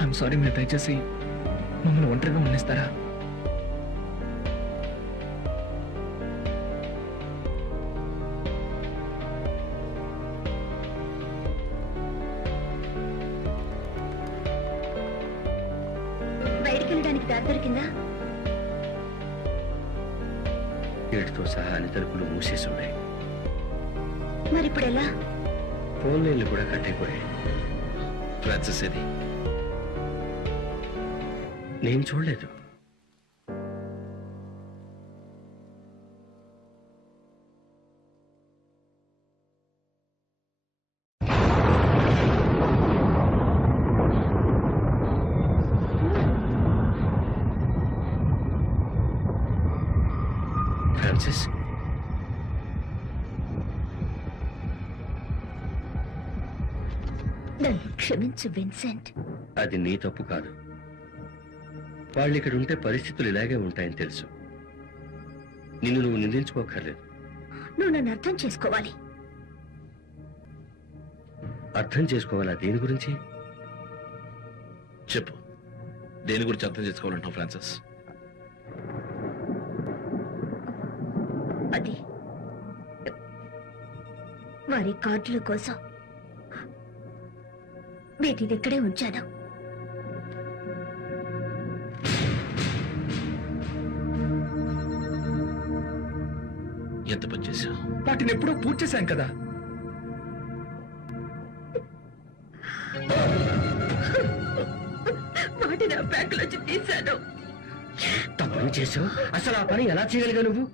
ఐఎమ్ సారీ, మీరు దయచేసి మమ్మల్ని ఒంటరిగా ఉండేస్తారా? బయటికి వెళ్ళడానికి దారి దొరికిందా? గేటుతో సహా అన్ని తలుపులు మూసేసి ఉన్నాయి. మరి ఇప్పుడు ఎలా? ఫోన్ లైన్లు కూడా కట్టయిపోయాయి. ఫ్రాన్సిస్ ఏది? నేను చూడలేదు. ఫ్రాన్సిస్, నన్ను క్షమించు విన్సెంట్. అది నీ తప్పు కాదు. వాళ్ళు ఇక్కడ ఉంటే పరిస్థితులు ఇలాగే ఉంటాయని తెలుసు. నిన్ను నువ్వు నిందించుకోకర్లేదు. నువ్వు నన్ను అర్థం చేసుకోవాలి. అర్థం చేసుకోవాలా? దేని గురించి? చెప్పు, దేని గురించి అర్థం చేసుకోవాలంటావు ఫ్రాన్సిస్? అది వారి కార్డుల కోసం వీటిని ఇక్కడే ఉంచాను. ఎంత పని చేశావు? వాటిని ఎప్పుడో పూర్తి చేశాం కదా. వాటిని ఆ బ్యాంకులోంచి తీశాను. తప్పని చేసావు. అసలు ఆ పని ఎలా చేయగలిగా నువ్వు?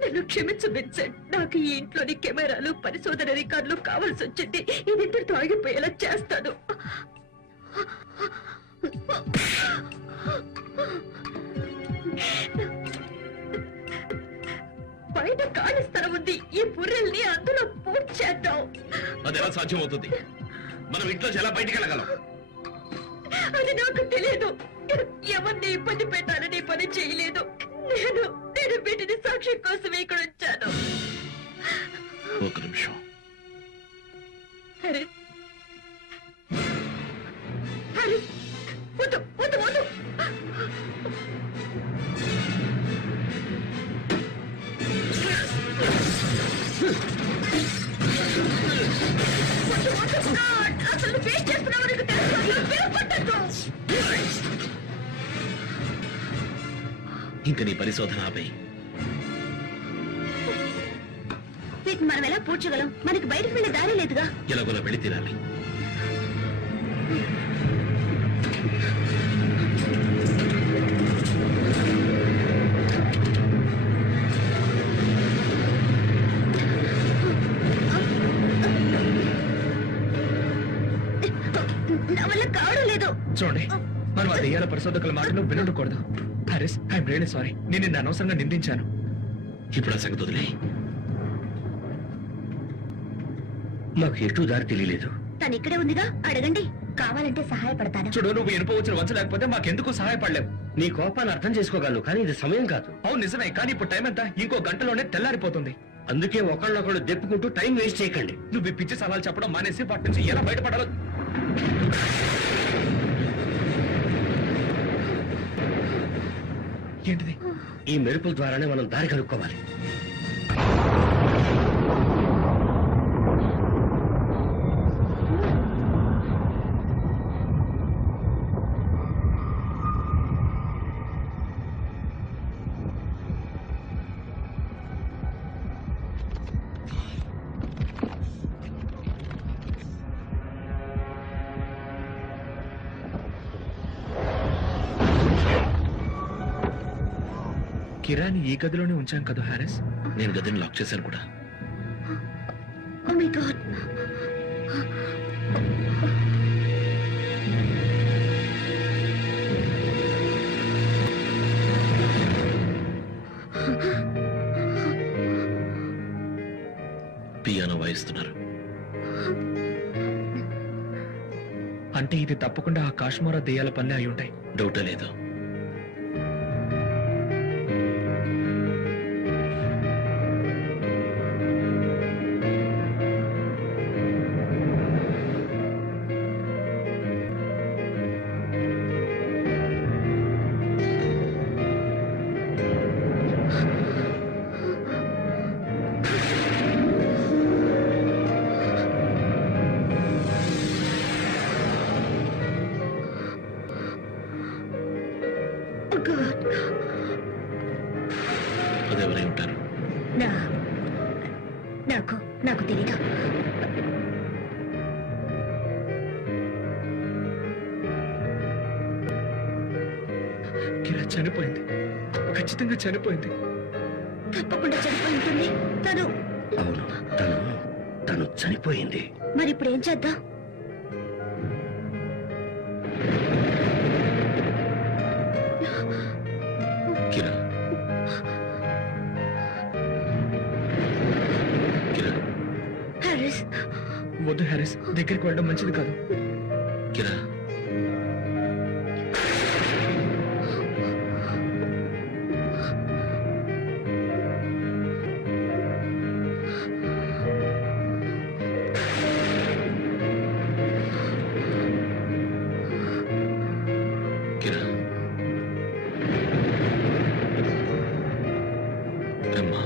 నన్ను క్షమించు విన్సెంట్. నాకు ఈ ఇంట్లోని కెమెరాలు, పరిశోధన రికార్డులు కావాల్సి వచ్చింది. ఇది ఇంతటితో ఆగిపోయేలా చేస్తాను. బయట ఖాళీ స్థలం ఉంది. ఈ పుర్రెల్ని అందులో పూర్తి చేద్దాం. అది ఎలా సాధ్యం అవుతుంది? మనం ఇంట్లో ఎలా బయటికి వెళ్ళగలం? అది నాకు తెలియదు. ఎవరిని ఇబ్బంది పెట్టాలని పని చేయలేదు. నేను వీటిని సాక్షి కోసం ఇక్కడ వచ్చాను. ఒక నిమిషం. హరి, హరి, వద్దు వద్దు వద్దు. ఇంక నీ పరిశోధన ఆపై వీటిని మనం ఎలా పూడ్చగలం? మనకి బయటకు వెళ్ళే దారి లేదుగా. ఎలాగోలా వెళ్ళి తీరాలి. నా వల్ల కావడం లేదు. చూడండి, మనం ఆ దెయ్యాల పరిశోధకుల మాటను వినకూడదు. Harris, I'm really sorry. నేను నిన్ను అనవసరంగా నిందించాను. ఇప్పుడు ఆ సంగతి వదిలే. మాకు ఎటు దారి తెలియలేదు. తను ఇక్కడే ఉందిగా, అడగండి. కావాలంటే సహాయపడతాను. చూడు, నువ్వు ఇనుపవచ్చును వంచలేకపోతే మాకెందుకు సహాయపడలేవు. నీ కోపాన్ని అర్థం చేసుకోగలను, కానీ ఇది సమయం కాదు. అవును నిజమే, కానీ ఇప్పుడు టైం ఎంత? ఇంకో గంటలోనే తెల్లారిపోతుంది. అందుకే ఒకళ్ళొకళ్ళు దెప్పుకుంటూ టైం వేస్ట్ చేయకండి. నువ్వు ఈ పిచ్చి సలహాలు చెప్పడం మానేసి వాటి నుంచి ఎలా బయటపడాలో. ఏంటిది? ఈ మెరుపుల ద్వారానే మనం దారి కనుక్కోవాలి. కిరాని ఈ గదిలోనే ఉంచాం కదా హారిస్. నేను గదిని లాక్ చేశాను కూడా. Oh my God. పియానో వాయిస్తున్నారు. అంటే ఇది తప్పకుండా ఆ కాశ్మీర దెయ్యాల పనులే అయి ఉంటాయి. డౌటే లేదు. Oh God. అదెవరై ఉంటారు? నాకు తెలీదు. కిరా చనిపోయింది, ఖచ్చితంగా చనిపోయింది. తప్పకుండా చనిపోయి ఉంటుంది. అవును, తను చనిపోయింది. మరి ఇప్పుడు ఏం చేద్దాం? కిరా, కిరా, హారిస్, వద్దు హారిస్, దగ్గరికి వెళ్ళడం మంచిది కాదు. కిరా, కిరా, అమ్మా.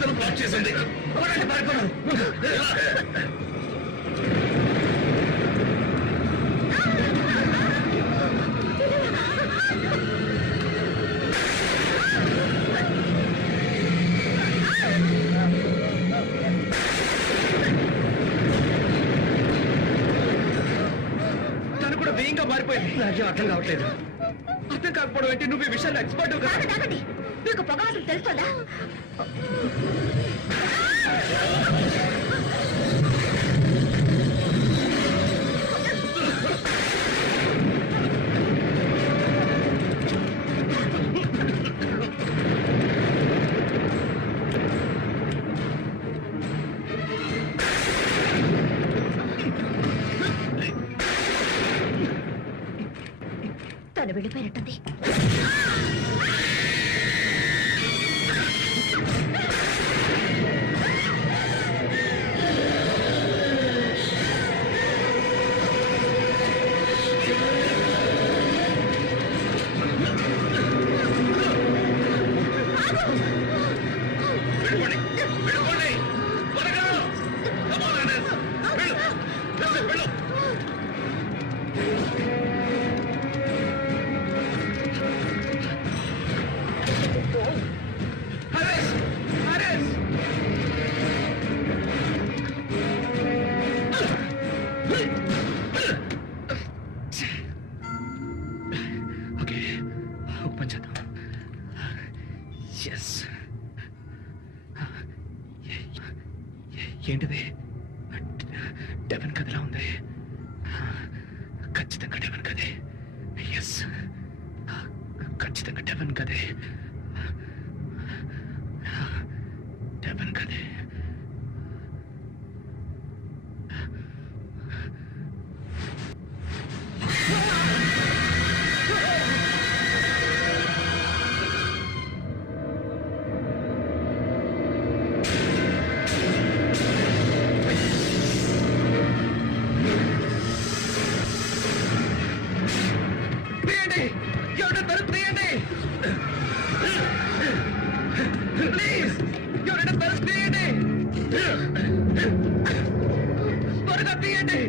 తలుపు లాక్ చేసింది. ఎవరండి పారిపోయారు? మారిపోయింది. నాకేం అర్థం కావట్లేదు. అర్థం కాకపోవడం ఏంటి? నువ్వు ఈ విషయాలు ఎక్స్పర్ట్ కదా. ఆగండి మీకు పొగవాసన తెలుస్తుందా? తను వెళ్ళిపోయినట్టుంది. వెళ్ళిపోండి, వెళ్ళిపోండి. త్వరగా. Come on, Anas. వెళ్ళు. వెళ్ళు. హరీష్! హరీష్! ఓకే, ఒక పని చేద్దాం. ఎస్. ఏంటిది? డెవెన్ కథలా ఉంది. ఖచ్చితంగా డెవెన్ కదే. ఎస్, ఖచ్చితంగా డెవెన్ కదే. డెవెన్ కదే. తీయండి! ఎవరైనా తలుపు తీయండి! ప్లీజ్! ఎవరైనా తలుపు తీయండి! త్వరగా తీయండి!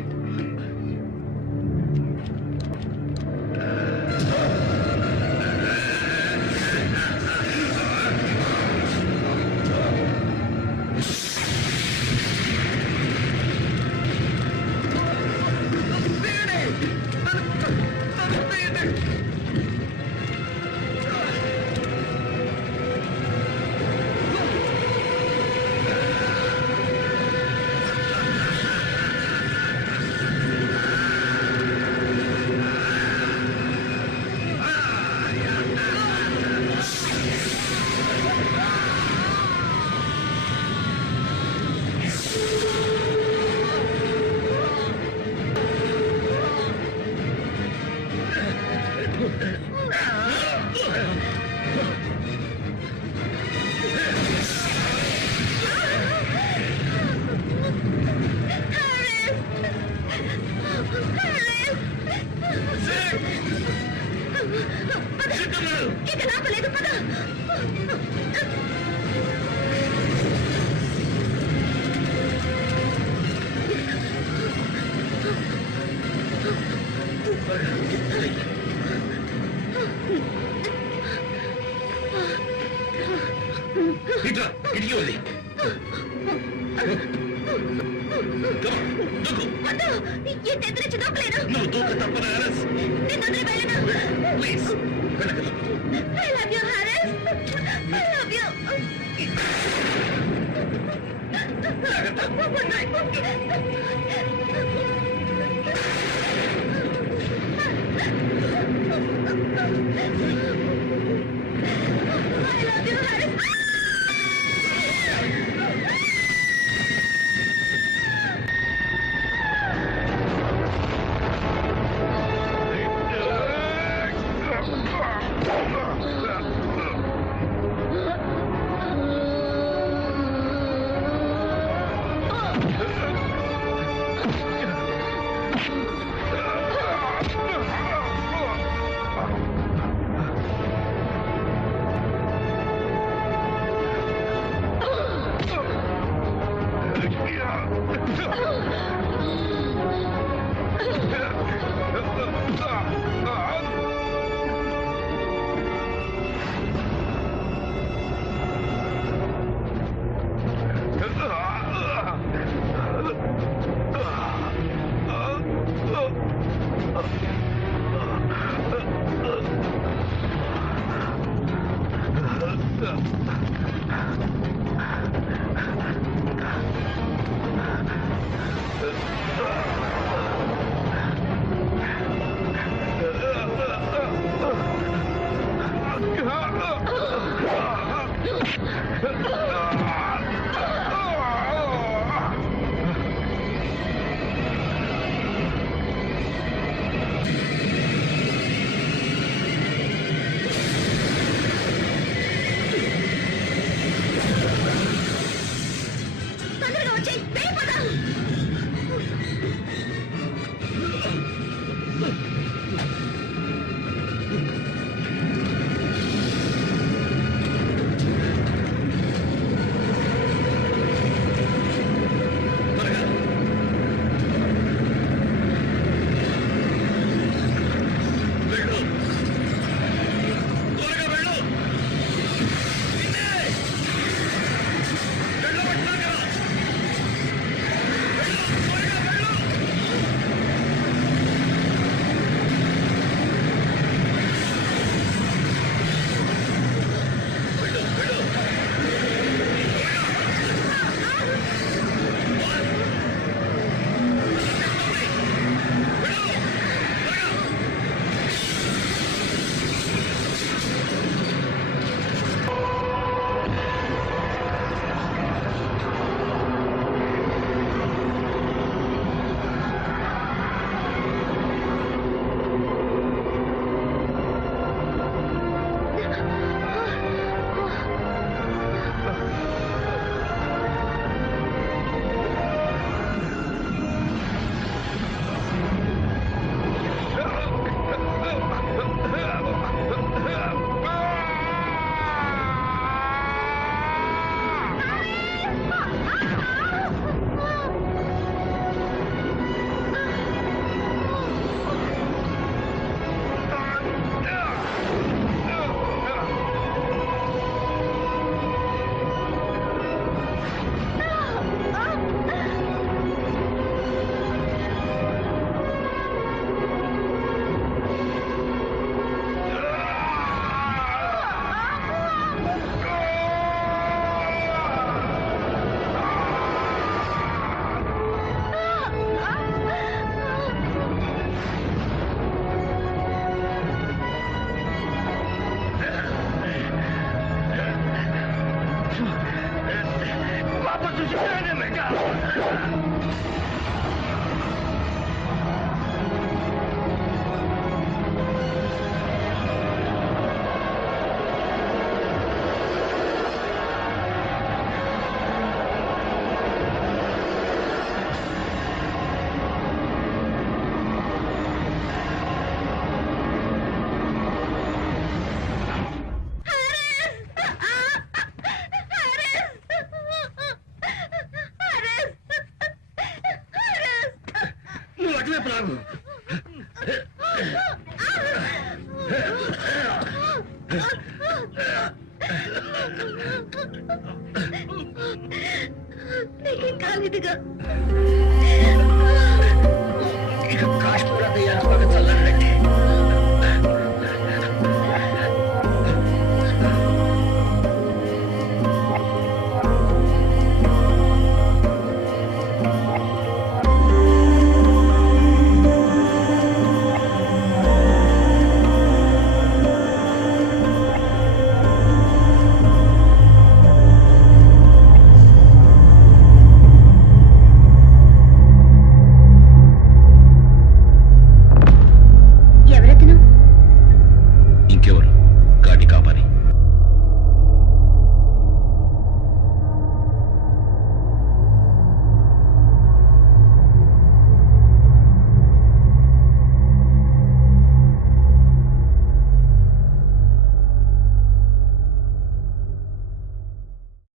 తీయండి! తలుపు తీయండి! ఇక లాభలేదు, పద. ఇట్లా ఇడికి వదిలి. దూకు. వద్దు, ఈ తెద్దురించి దూకలేను. నువ్వు దూక తప్పదు ఆనస్. నేను వదిలి వెళ్ళను. ప్లీజ్ వెనక. I love you, Harris. I love you. I love you, Harris. తొందరగా వచ్చి వెళ్ళిపోదాం. నువ్వు అటువైపు రాగు. నీకేం కాలేదుగా?